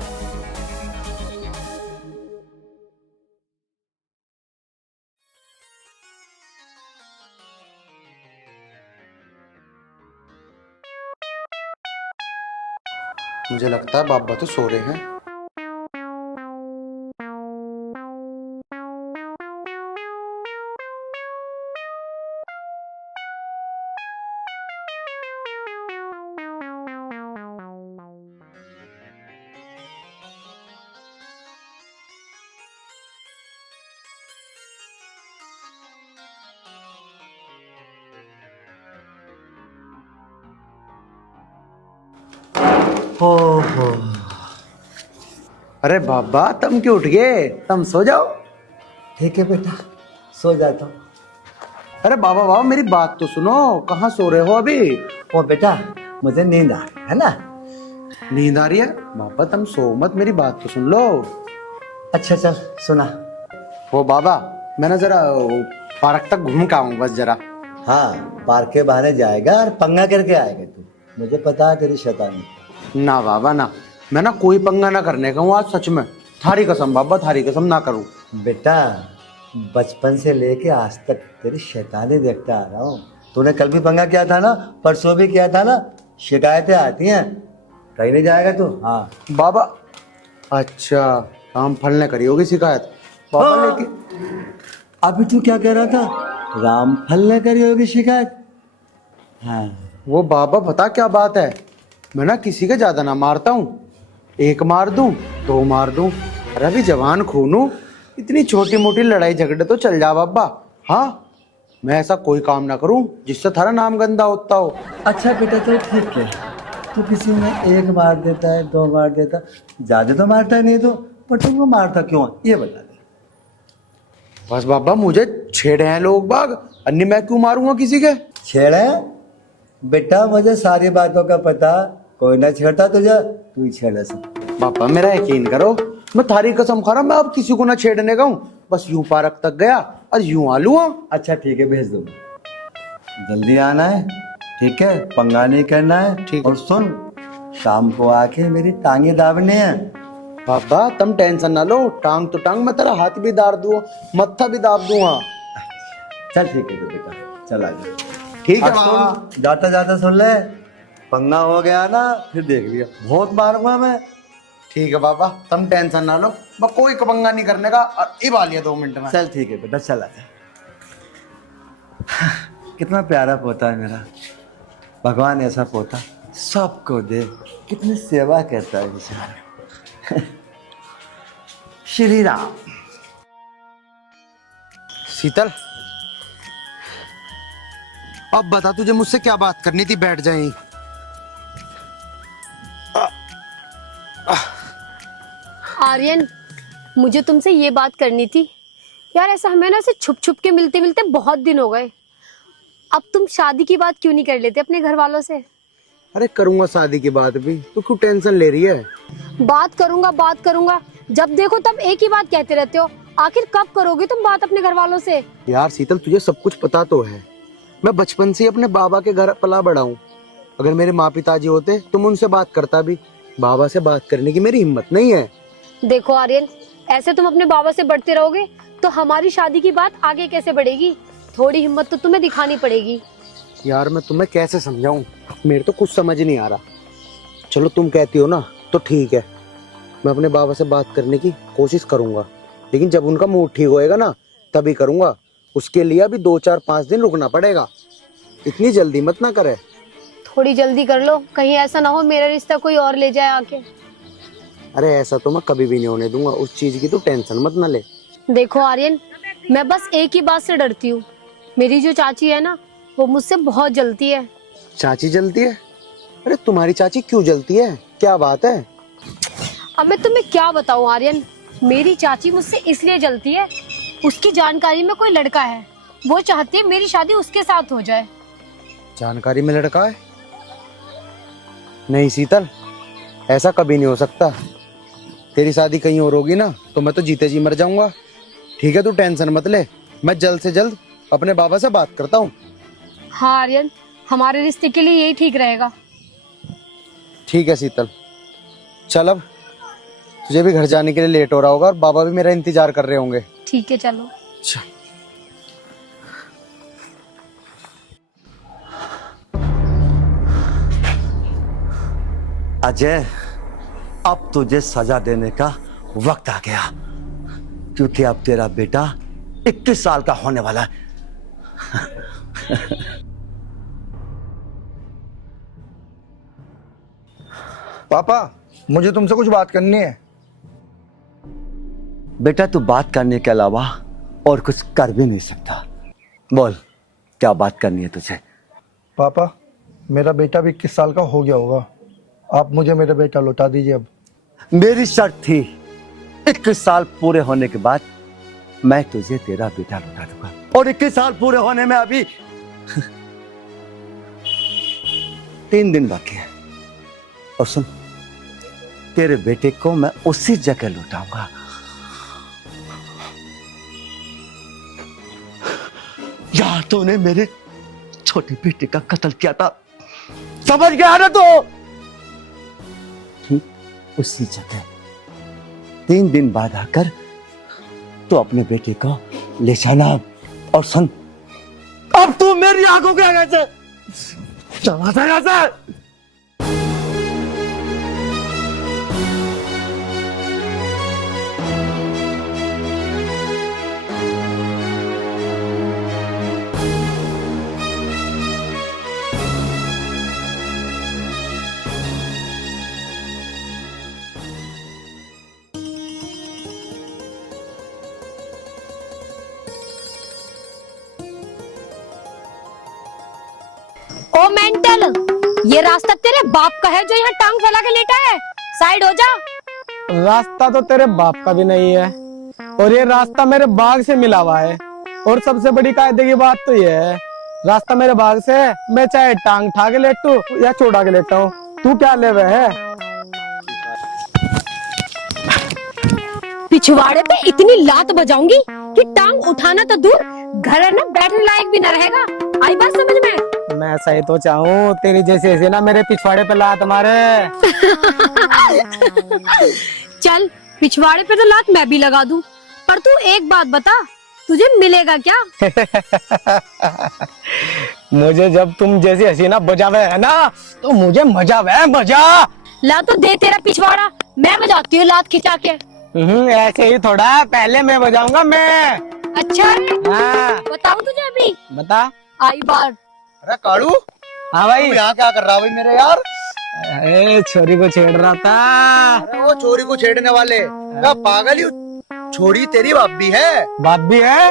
मुझे लगता है बाबा तो सो रहे हैं। ओहो, अरे बाबा तुम क्यों उठ गए? तुम सो जाओ। ठीक है बेटा, सो जाता हूँ। अरे बाबा बाबा मेरी बात तो सुनो, कहाँ सो रहे हो अभी? ओ बेटा, मुझे नींद आ रही है ना। नींद आ रही है? बाबा तुम सो मत, मेरी बात तो सुन लो। अच्छा चल सुना। वो बाबा मैं ना जरा पार्क तक घूम के आऊँ बस जरा। हाँ, पार्क के बहाने जाएगा और पंगा करके आएगा तू, मुझे पता है तेरी शैतानी। ना बाबा ना, मैं ना कोई पंगा ना करने का हूँ आज, सच में थारी कसम बाबा, थारी कसम ना करूँ। बेटा बचपन से लेके आज तक तेरी शैतानी देखता आ रहा हूँ। तूने कल भी पंगा किया था ना, परसों भी किया था ना। शिकायतें आती हैं, कहीं नहीं जाएगा तू। हाँ बाबा, अच्छा राम फल ने करी होगी शिकायत बाबा। हाँ। लेकिन अभी तू क्या कह रहा था? रामफल ने करी होगी शिकायत? हाँ वो बाबा पता क्या बात है, मैं ना किसी का ज्यादा ना मारता हूँ, एक मार दूं दो मार दूं। अरे अभी जवान खून हूं, इतनी छोटी मोटी लड़ाई झगड़े तो चल जा बाबा। हाँ, मैं ऐसा कोई काम ना करूं जिससे थारा नाम गंदा होता हो। अच्छा बेटा तो ठीक है, तो किसी में एक मार देता है, दो मार देता, ज्यादा तो मारता नहीं तो, पर तुमको मारता क्यों ये बता दे। बस बाबा मुझे छेड़े हैं लोग बाग, अन्य मैं क्यों मारूंगा किसी के? छेड़े? बेटा मुझे सारी बातों का पता, कोई ना छेड़ता तुझे, तू ही छेड़ा सब। पापा मेरा यकीन करो, मैं थारी कसम खा रहा, मैं अब किसी को ना छेड़ने का हूँ। बस यूं पार्क तक गया और यूं आलू। अच्छा ठीक है, भेज दूंगा, जल्दी आना है, ठीक है, पंगा नहीं करना है। ठीक है। और सुन, शाम को आके मेरी टांगे दाबने हैं। बाबा तुम टेंशन ना लो, टांग तो टांग, मैं तेरा हाथ भी दाब दूंगा, मत्था भी दाब दूंगा। चल ठीक है तो बेटा, चल आ जा। ठीक है अब बाबा। सुन, जाता जाता सुन ले, पंगा हो गया ना फिर देख लिया, बहुत मारूंगा मैं। ठीक है बाबा, तुम टेंशन ना लो, मैं कोई पंगा नहीं करने का, और इब आ लिया 2 मिनट में। चल ठीक है बेटा, चल आ जा। कितना प्यारा पोता है मेरा। भगवान ऐसा पोता सबको दे। कितनी सेवा करता है बेचारा। श्री राम। शीतल, अब बता तुझे मुझसे क्या बात करनी थी, बैठ जाए। आर्यन, मुझे तुमसे ये बात करनी थी यार। ऐसा हमें ना से छुप छुप के मिलते मिलते बहुत दिन हो गए। अब तुम शादी की बात क्यों नहीं कर लेते अपने घर वालों से? अरे करूंगा शादी की बात भी, तू क्यों टेंशन ले रही है? बात करूंगा, जब देखो तब एक ही बात कहते रहते हो। आखिर कब करोगे तुम बात अपने घर वालों से? यार शीतल, तुझे सब कुछ पता तो है, मैं बचपन से अपने बाबा के घर पला बड़ा हूँ। अगर मेरे माँ पिताजी होते तो मैं उनसे बात करता भी। बाबा से बात करने की मेरी हिम्मत नहीं है। देखो आर्यन, ऐसे तुम अपने बाबा से बढ़ते रहोगे तो हमारी शादी की बात आगे कैसे बढ़ेगी? थोड़ी हिम्मत तो तुम्हें दिखानी पड़ेगी। यार मैं तुम्हें कैसे समझाऊं, मेरे तो कुछ समझ नहीं आ रहा। चलो तुम कहती हो ना तो ठीक है, मैं अपने बाबा से बात करने की कोशिश करूंगा, लेकिन जब उनका मूड ठीक होएगा ना तभी करूंगा। उसके लिए अभी 2-4-5 दिन रुकना पड़ेगा। इतनी जल्दी मत ना करे। थोड़ी जल्दी कर लो, कहीं ऐसा ना हो मेरा रिश्ता कोई और ले जाए आके। अरे ऐसा तो मैं कभी भी नहीं होने दूंगा, उस चीज की तो टेंशन मत ना ले। देखो आर्यन, मैं बस एक ही बात से डरती हूँ। मेरी जो चाची है ना, वो मुझसे बहुत जलती है। चाची जलती है? अरे तुम्हारी चाची क्यों जलती है, क्या बात है? अब मैं तुम्हें क्या बताऊं आर्यन, मेरी चाची मुझसे इसलिए जलती है, उसकी जानकारी में कोई लड़का है, वो चाहती है मेरी शादी उसके साथ हो जाए। जानकारी में लड़का है? नहीं शीतल, ऐसा कभी नहीं हो सकता। तेरी शादी कहीं और होगी ना तो मैं तो जीते जी मर जाऊंगा। ठीक है, तू टेंशन मत ले, मैं जल्द से जल्द अपने बाबा से बात करता हूँ। हाँ आर्यन, हमारे रिश्ते के लिए यही ठीक रहेगा। ठीक है शीतल, चल अब तुझे भी घर जाने के लिए लेट हो रहा होगा और बाबा भी मेरा इंतजार कर रहे होंगे। ठीक है चलो। चल। अजय, अब तुझे सजा देने का वक्त आ गया, क्योंकि अब तेरा बेटा 21 साल का होने वाला है। पापा, मुझे तुमसे कुछ बात करनी है। बेटा, तू बात करने के अलावा और कुछ कर भी नहीं सकता। बोल, क्या बात करनी है तुझे? पापा, मेरा बेटा भी 21 साल का हो गया होगा, आप मुझे मेरा बेटा लौटा दीजिए। अब मेरी शर्त थी 21 साल पूरे होने के बाद मैं तुझे तेरा बेटा लौटा दूंगा, और 21 साल पूरे होने में अभी 3 दिन बाकी है। और सुन, तेरे बेटे को मैं उसी जगह लौटाऊंगा यार तूने मेरे छोटे बेटे का कत्ल किया था, समझ गया ना तू? उसी जगह 3 दिन बाद आकर तो अपने बेटे को ले जाना। और सुन, अब तू मेरी आंखों के आगे से चला जा यहाँ से। ओ मेंटल, ये रास्ता तेरे बाप का है जो यहाँ टांग फैला के लेटा है। साइड हो जा। रास्ता तो तेरे बाप का भी नहीं है, और ये रास्ता मेरे बाग से मिला हुआ है। और सबसे बड़ी कायदे की बात तो ये है, रास्ता मेरे बाग से है, मैं चाहे टांग ठा के लेटू या चोड़ा के लेटा हूँ। तू क्या ले हुए है? पिछवाड़े पे इतनी लात बजाऊंगी कि टांग उठाना तो दूर, घर ना बैठने लायक भी न रहेगा। आई बात समझ में? मैं सही तो चाहूँ, तेरी जैसे ऐसे ना मेरे पिछवाड़े पे लात मारे। चल, पिछवाड़े पे तो लात मैं भी लगा दूं, पर तू एक बात बता, तुझे मिलेगा क्या? मुझे जब तुम जैसी हसीना बजावे है ना, तो मुझे मजा है, मजा। ला तो दे तेरा पिछवाड़ा, मैं बजाती हूँ लात खिंचा के। ऐसे ही थोड़ा, पहले मैं बजाऊंगा मैं। अच्छा है? हाँ बताऊं तुझे अभी? बता। आई बार। अरे काड़ू, हाँ भाई। तू यहाँ क्या कर रहा भाई मेरे यार? ए छोरी को छेड़ रहा था। अरे वो छोरी को छेड़ने वाले क्या पागल ही? छोरी तेरी भाभी है। बाप भी है।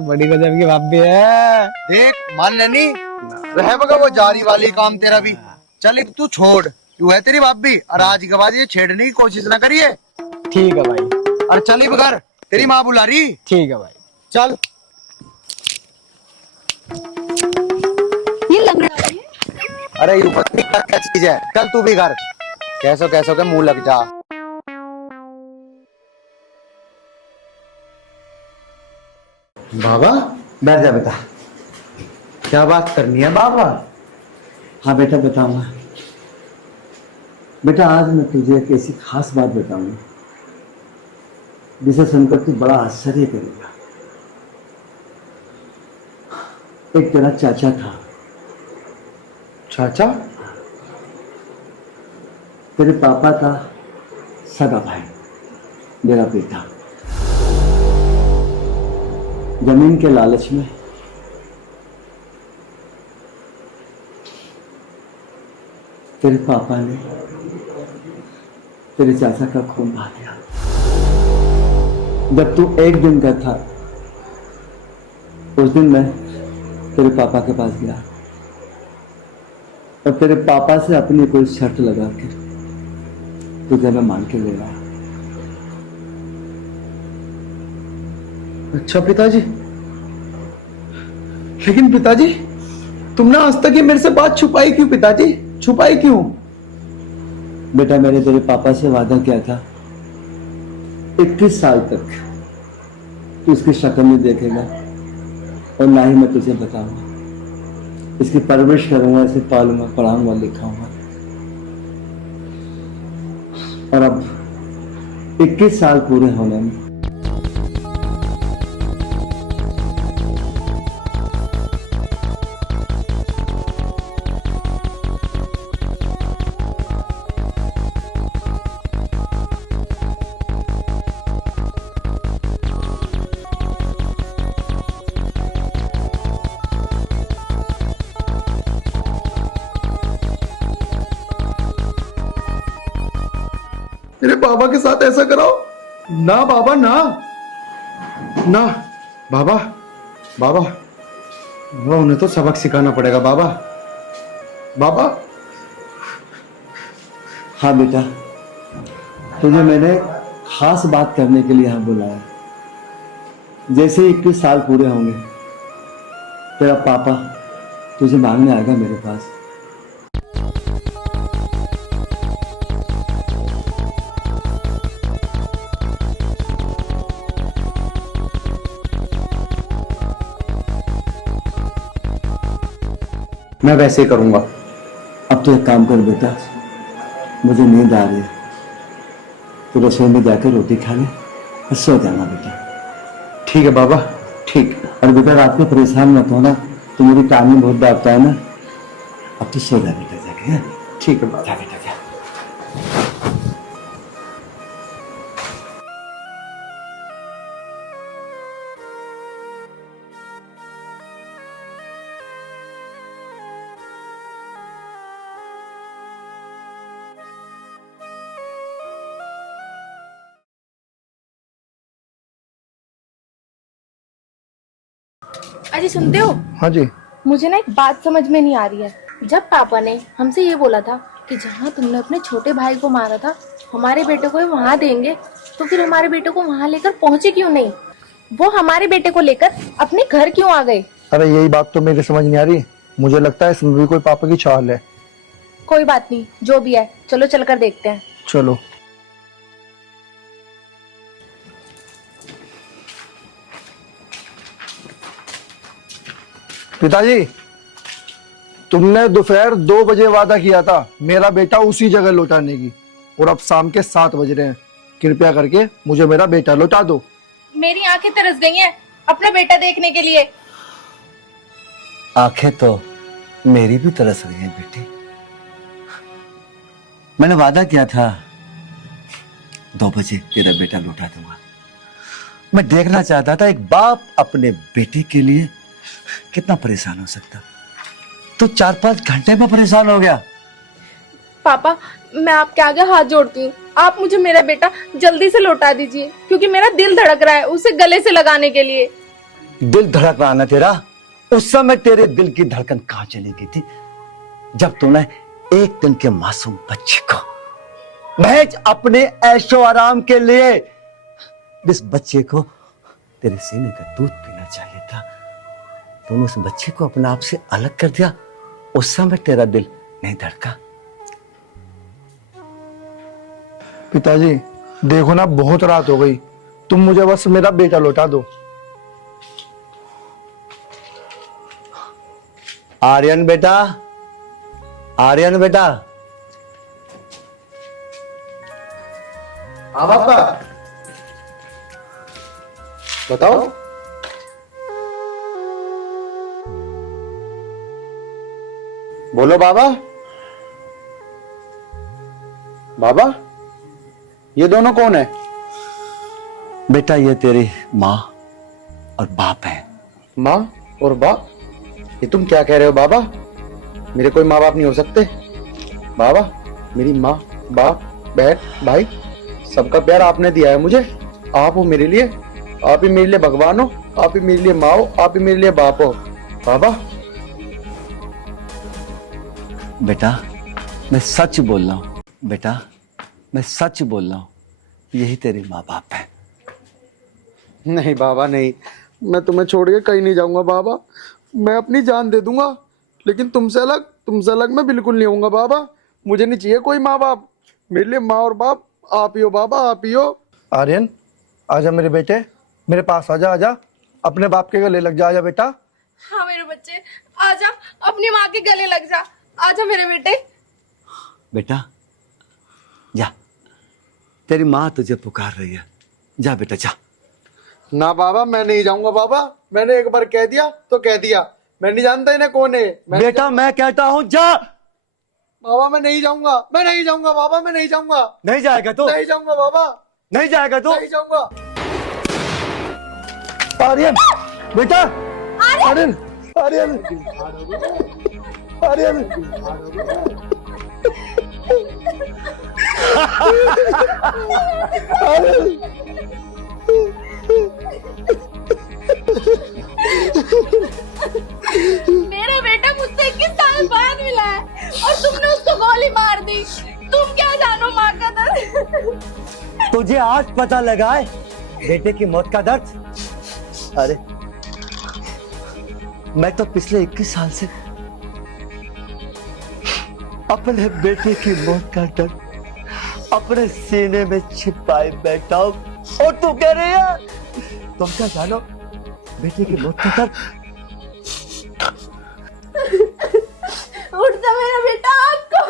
बड़ी गजब की बाप भी है। देख मान लेनी रह बगा वो जारी वाली काम तेरा भी। चल एक तू छोड़, तू है तेरी भाभी और आज के बाद ये छेड़ने की कोशिश ना करिए। ठीक है भाई। और चल ही बगर, तेरी माँ बुला रही। ठीक है भाई। चल। ये लंगड़ा है। अरे यू पत्नी क्या चीज है? चल तू भी घर। कैसो कैसो के मुंह लग जा। बाबा बैठ जा बेटा। क्या बात करनी है बाबा? हाँ बेटा बताऊंगा। बेटा आज मैं तुझे एक ऐसी खास बात बताऊंगा जिसे सुनकर तू बड़ा आश्चर्य करेगा। एक तेरा चाचा था। चाचा? तेरे पापा का सगा भाई, मेरा बेटा। जमीन के लालच में तेरे पापा ने तेरे चाचा का खून बहा दिया। जब तू एक दिन का था उस दिन मैं तेरे पापा के पास गया और तेरे पापा से अपनी कोई शर्त लगा के तुझे मैं मान के ले आया। अच्छा पिताजी, लेकिन पिताजी तुमने आज तक ये मेरे से बात छुपाई क्यों? पिताजी छुपाई क्यों? बेटा मैंने तेरे पापा से वादा किया था 21 साल तक तू इसकी शक्ल नहीं देखेगा और ना ही मैं तुझे बताऊंगा। इसकी परवरिश करूंगा, इसे पालूंगा, पढ़ाऊंगा, लिखाऊंगा। और अब 21 साल पूरे होने में मेरे बाबा के साथ ऐसा कराओ ना बाबा, ना ना बाबा। बाबा बाबा उन्हें तो सबक सिखाना पड़ेगा बाबा। बाबा। हाँ बेटा, तुझे मैंने खास बात करने के लिए यहाँ बुलाया। जैसे 21 साल पूरे होंगे तेरा पापा तुझे मांगने आएगा मेरे पास। मैं वैसे ही करूंगा। अब तो एक काम कर बेटा, मुझे नींद आ रही है, तो रसोई में जाकर रोटी खा ले और सो जाना बेटा। ठीक है बाबा, ठीक। और बेटा रात में परेशान मत होना, तो मेरी टाइमिंग बहुत डांटता है ना। अब तो सो जा बेटा जाके। ठीक है बाबा। जा बेटा जा। अजी सुनते हो? हाँ जी। मुझे ना एक बात समझ में नहीं आ रही है। जब पापा ने हमसे ये बोला था कि जहाँ तुमने अपने छोटे भाई को मारा था हमारे बेटे को वहां देंगे, तो फिर हमारे बेटे को वहां लेकर पहुंचे क्यों नहीं? वो हमारे बेटे को लेकर अपने घर क्यों आ गए? अरे यही बात तो मेरी समझ नहीं आ रही। मुझे लगता है इसमें भी कोई पापा की चाल है। कोई बात नहीं, जो भी है चलो चलकर देखते हैं। चलो। पिताजी, तुमने दोपहर 2 बजे वादा किया था मेरा बेटा उसी जगह लौटाने की, और अब शाम के 7 बज रहे हैं। कृपया करके मुझे मेरा बेटा लौटा दो। मेरी आंखें तरस गई हैं अपना बेटा देखने के लिए। आंखें तो मेरी भी तरस रही हैं बेटी। मैंने वादा किया था 2 बजे तेरा बेटा लौटा दूंगा, मैं देखना चाहता था एक बाप अपने बेटे के लिए कितना परेशान हो सकता। तो 4-5 घंटे में परेशान हो गया। पापा, मैं आपके आगे हाथ जोड़ती हूँ, आप मुझे मेरा बेटा जल्दी से लौटा दीजिए, क्योंकि मेरा दिल धड़क रहा है उसे गले से लगाने के लिए। दिल धड़क रहा ना तेरा? उस समय तेरे दिल की धड़कन कहां चली गई थी जब तूने एक दिन के मासूम बच्चे को महज अपने ऐशो आराम के लिए, जिस बच्चे को तेरे सीने का दूध पीना चाहिए था, तूने उस बच्चे को अपने आप से अलग कर दिया। उस समय तेरा दिल नहीं धड़का? पिताजी देखो ना, बहुत रात हो गई, तुम मुझे बस मेरा बेटा लौटा दो। आर्यन बेटा, आर्यन बेटा। हाँ पापा, बताओ। बोलो बाबा। बाबा, ये दोनों कौन है? बेटा ये तेरी माँ और बाप है। माँ और बाप? ये तुम क्या कह रहे हो बाबा? मेरे कोई माँ बाप नहीं हो सकते। बाबा, मेरी माँ, बाप, बहन, भाई, सबका प्यार आपने दिया है मुझे। आप हो मेरे लिए, आप ही मेरे लिए भगवान हो, आप ही मेरे लिए माँ हो, आप ही मेरे लिए बाप हो। बाबा, बेटा मैं सच बोल रहा हूँ, बेटा मैं सच बोल रहा हूँ, यही तेरे माँ बाप है। नहीं बाबा नहीं, मैं तुम्हें छोड़ के कहीं नहीं जाऊंगा बाबा। मैं अपनी जान दे दूंगा, लेकिन तुमसे अलग मैं बिल्कुल नहीं होऊंगा बाबा। मुझे नहीं चाहिए कोई माँ बाप, मेरे लिए माँ और बाप आप ही हो बाबा, आप ही हो। आर्यन, आजा मेरे बेटे, मेरे पास आजा, आजा अपने बाप के गले लग जा, आजा बेटा। हाँ मेरे बच्चे, आजा अपनी माँ के गले लग जा, आजा मेरे बेटे। बेटा जा, तेरी माँ तुझे पुकार रही है, जा बेटा जा। ना बाबा, मैं नहीं जाऊंगा बाबा। मैंने एक बार कह दिया तो कह दिया, मैं नहीं जानता इन्हें कौन है। बेटा मैं कहता हूँ जा। बाबा मैं नहीं जाऊंगा, मैं नहीं जाऊंगा बाबा, मैं नहीं जाऊंगा। नहीं जाएगा तो? नहीं जाऊंगा बाबा, नहीं जाएगा तो? नहीं जाऊंगा। आर्यन बेटा, आर्यन, आर्यन, आर्यन। मेरा बेटा मुझसे 21 साल बाद मिला है और तुमने उसको गोली मार दी। तुम क्या जानो माँ का दर्द। तुझे आज पता लगा है बेटे की मौत का दर्द? अरे मैं तो पिछले 21 साल से अपने बेटे की मौत का दर्द अपने सीने में छिपाए बैठा हूं, और तू कह रही है तुम क्या जानो बेटे की मौत का दर्द? उठ जा मेरा बेटा, आपको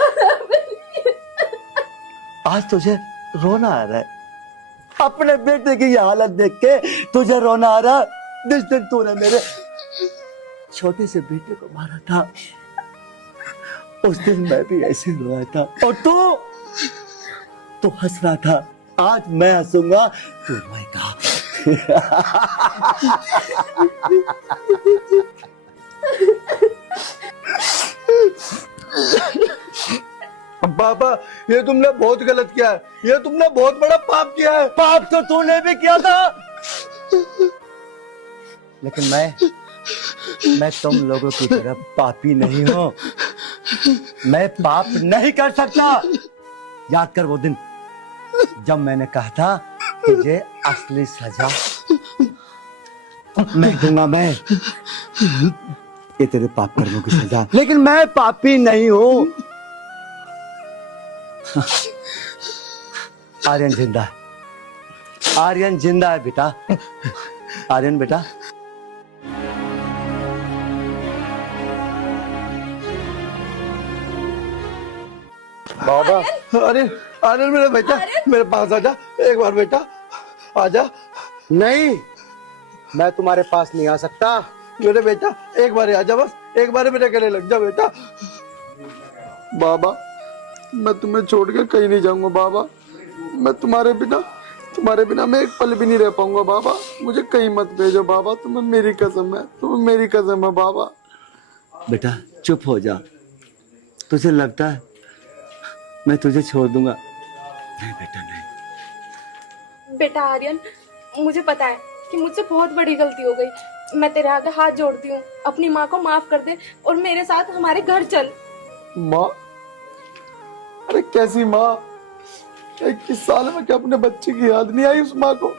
आज तुझे रोना आ रहा है अपने बेटे की ये हालत देख के? तुझे रोना आ रहा जिस दिन तूने मेरे छोटे से बेटे को मारा था, उस दिन मैं भी ऐसे रोया था और तू हंस रहा था। आज मैं हंसूंगा, तू रोएगा। पापा ये तुमने बहुत गलत किया है, ये तुमने बहुत बड़ा पाप किया है। पाप तो तूने भी किया था, लेकिन मैं तुम लोगों की तरह पापी नहीं हूं। मैं पाप नहीं कर सकता। याद कर वो दिन जब मैंने कहा था तुझे असली सजा मैं दूंगा, मैं ये तेरे पाप कर्मों की सजा, लेकिन मैं पापी नहीं हूं। आर्यन जिंदा है, आर्यन जिंदा है बेटा। आर्यन बेटा, बाबा, अरे आर्यन मेरा बेटा, मेरे पास आजा एक बार बेटा, आजा। नहीं, मैं तुम्हारे पास नहीं आ सकता। मेरे बेटा एक बार आजा, बस एक बार मेरे गले लग जा बेटा। बाबा मैं तुम्हें छोड़ के कहीं नहीं जाऊंगा बाबा। मैं तुम्हारे बिना तुम्हारे बिना मैं एक पल भी नहीं रह पाऊंगा बाबा। मुझे कहीं मत भेजो बाबा, तुम्हें मेरी कसम है, तुम्हें मेरी कसम है बाबा। बेटा चुप हो जा। तुझे लगता है मैं तुझे छोड़ दूंगा? नहीं बेटा नहीं। बेटा आर्यन, मुझे पता है कि मुझसे बहुत बड़ी गलती हो गई। मैं तेरे आगे हाथ जोड़ती हूँ, अपनी माँ को माफ कर दे और मेरे साथ हमारे घर चल। माँ? अरे कैसी माँ? 21 साल में क्या अपने बच्चे की याद नहीं आई उस माँ को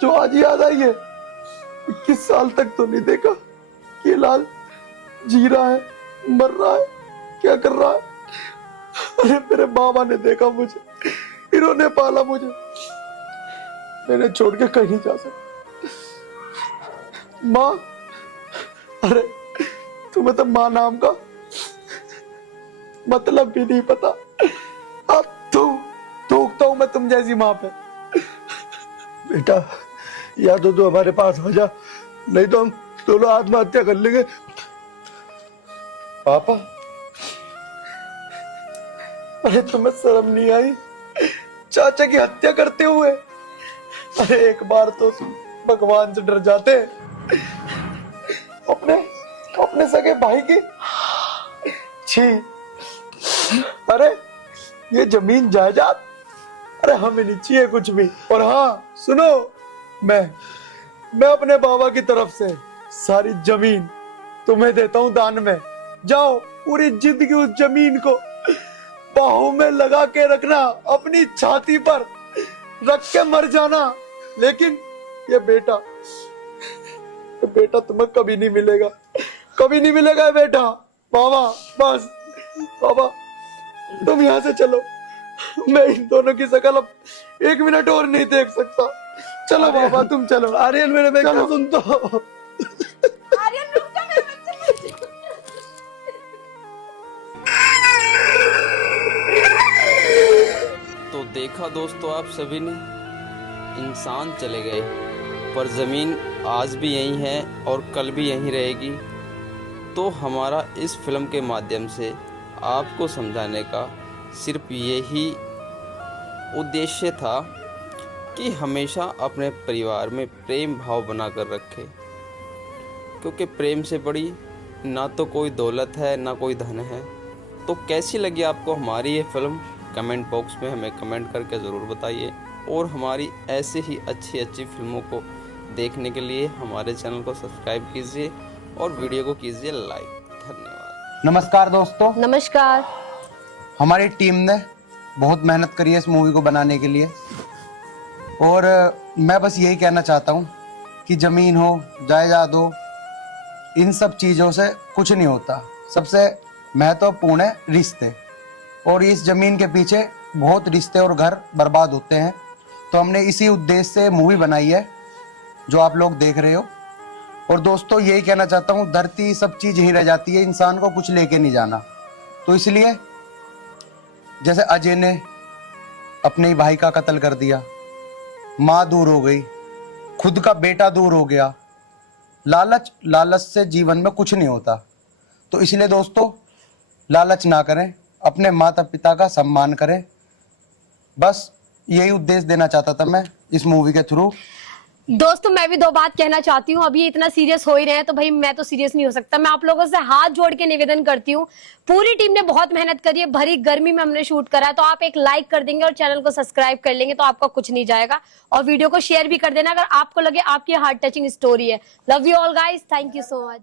जो आज याद आई है? 21 साल तक तो नहीं देखा कि ये लाल जी रहा है, मर रहा है, क्या कर रहा है। अरे मेरे बाबा ने देखा मुझे, इन्होंने पाला मुझे, मैंने छोड़ के कहीं नहीं जा सकता। माँ, अरे तुम्हें तो माँ नाम का मतलब भी नहीं पता। अब थूकता हूं मैं तुम जैसी माँ पे। बेटा या तो तू हमारे पास हो जा, नहीं तो हम दोनों आत्महत्या कर लेंगे। पापा, अरे तुम्हें शर्म नहीं आई चाचा की हत्या करते हुए? अरे एक बार तो भगवान से डर जाते अपने सगे भाई की। छी, अरे ये जमीन जायदाद, अरे हमें नहीं चाहिए कुछ भी। और हाँ सुनो, मैं अपने बाबा की तरफ से सारी जमीन तुम्हें देता हूँ दान में। जाओ पूरी जिंदगी उस जमीन को बाहों में लगा के रखना, अपनी छाती पर रख के मर जाना। लेकिन ये बेटा तुम्हें कभी नहीं मिलेगा, कभी नहीं मिलेगा बेटा। बाबा बस, बाबा तुम यहाँ से चलो, मैं इन दोनों की शक्ल अब 1 मिनट और नहीं देख सकता। चलो बाबा तुम चलो। आर्यन मेरे बेटा सुन तो। आर्यन रुक जा, मेरे बच्चे। तो देखा दोस्तों आप सभी ने, इंसान चले गए पर ज़मीन आज भी यहीं है और कल भी यहीं रहेगी। तो हमारा इस फिल्म के माध्यम से आपको समझाने का सिर्फ यही उद्देश्य था कि हमेशा अपने परिवार में प्रेम भाव बनाकर रखें, क्योंकि प्रेम से बड़ी ना तो कोई दौलत है ना कोई धन है। तो कैसी लगी आपको हमारी ये फिल्म? कमेंट बॉक्स में हमें कमेंट करके ज़रूर बताइए और हमारी ऐसे ही अच्छी फिल्मों को देखने के लिए हमारे चैनल को सब्सक्राइब कीजिए और वीडियो को कीजिए लाइक। धन्यवाद। नमस्कार दोस्तों। नमस्कार। हमारी टीम ने बहुत मेहनत करी है इस मूवी को बनाने के लिए, और मैं बस यही कहना चाहता हूँ कि ज़मीन हो, जायदाद हो, इन सब चीज़ों से कुछ नहीं होता। सबसे महत्वपूर्ण है रिश्ते, और इस ज़मीन के पीछे बहुत रिश्ते और घर बर्बाद होते हैं। तो हमने इसी उद्देश्य से मूवी बनाई है जो आप लोग देख रहे हो। और दोस्तों यही कहना चाहता हूँ, धरती सब चीज़ यहीं रह जाती है, इंसान को कुछ लेके नहीं जाना। तो इसलिए जैसे अजय ने अपने ही भाई का कत्ल कर दिया, माँ दूर हो गई, खुद का बेटा दूर हो गया, लालच से जीवन में कुछ नहीं होता। तो इसलिए दोस्तों लालच ना करें, अपने माता पिता का सम्मान करें। बस यही उद्देश्य देना चाहता था मैं इस मूवी के थ्रू। दोस्तों मैं भी 2 बात कहना चाहती हूँ। अब ये इतना सीरियस हो ही रहे हैं तो भाई मैं तो सीरियस नहीं हो सकता। मैं आप लोगों से हाथ जोड़ के निवेदन करती हूँ, पूरी टीम ने बहुत मेहनत करी है, भरी गर्मी में हमने शूट करा है। तो आप एक लाइक कर देंगे और चैनल को सब्सक्राइब कर लेंगे तो आपका कुछ नहीं जाएगा। और वीडियो को शेयर भी कर देना अगर आपको लगे आपकी हार्ट टचिंग स्टोरी है। Love you all guys, thank you so much.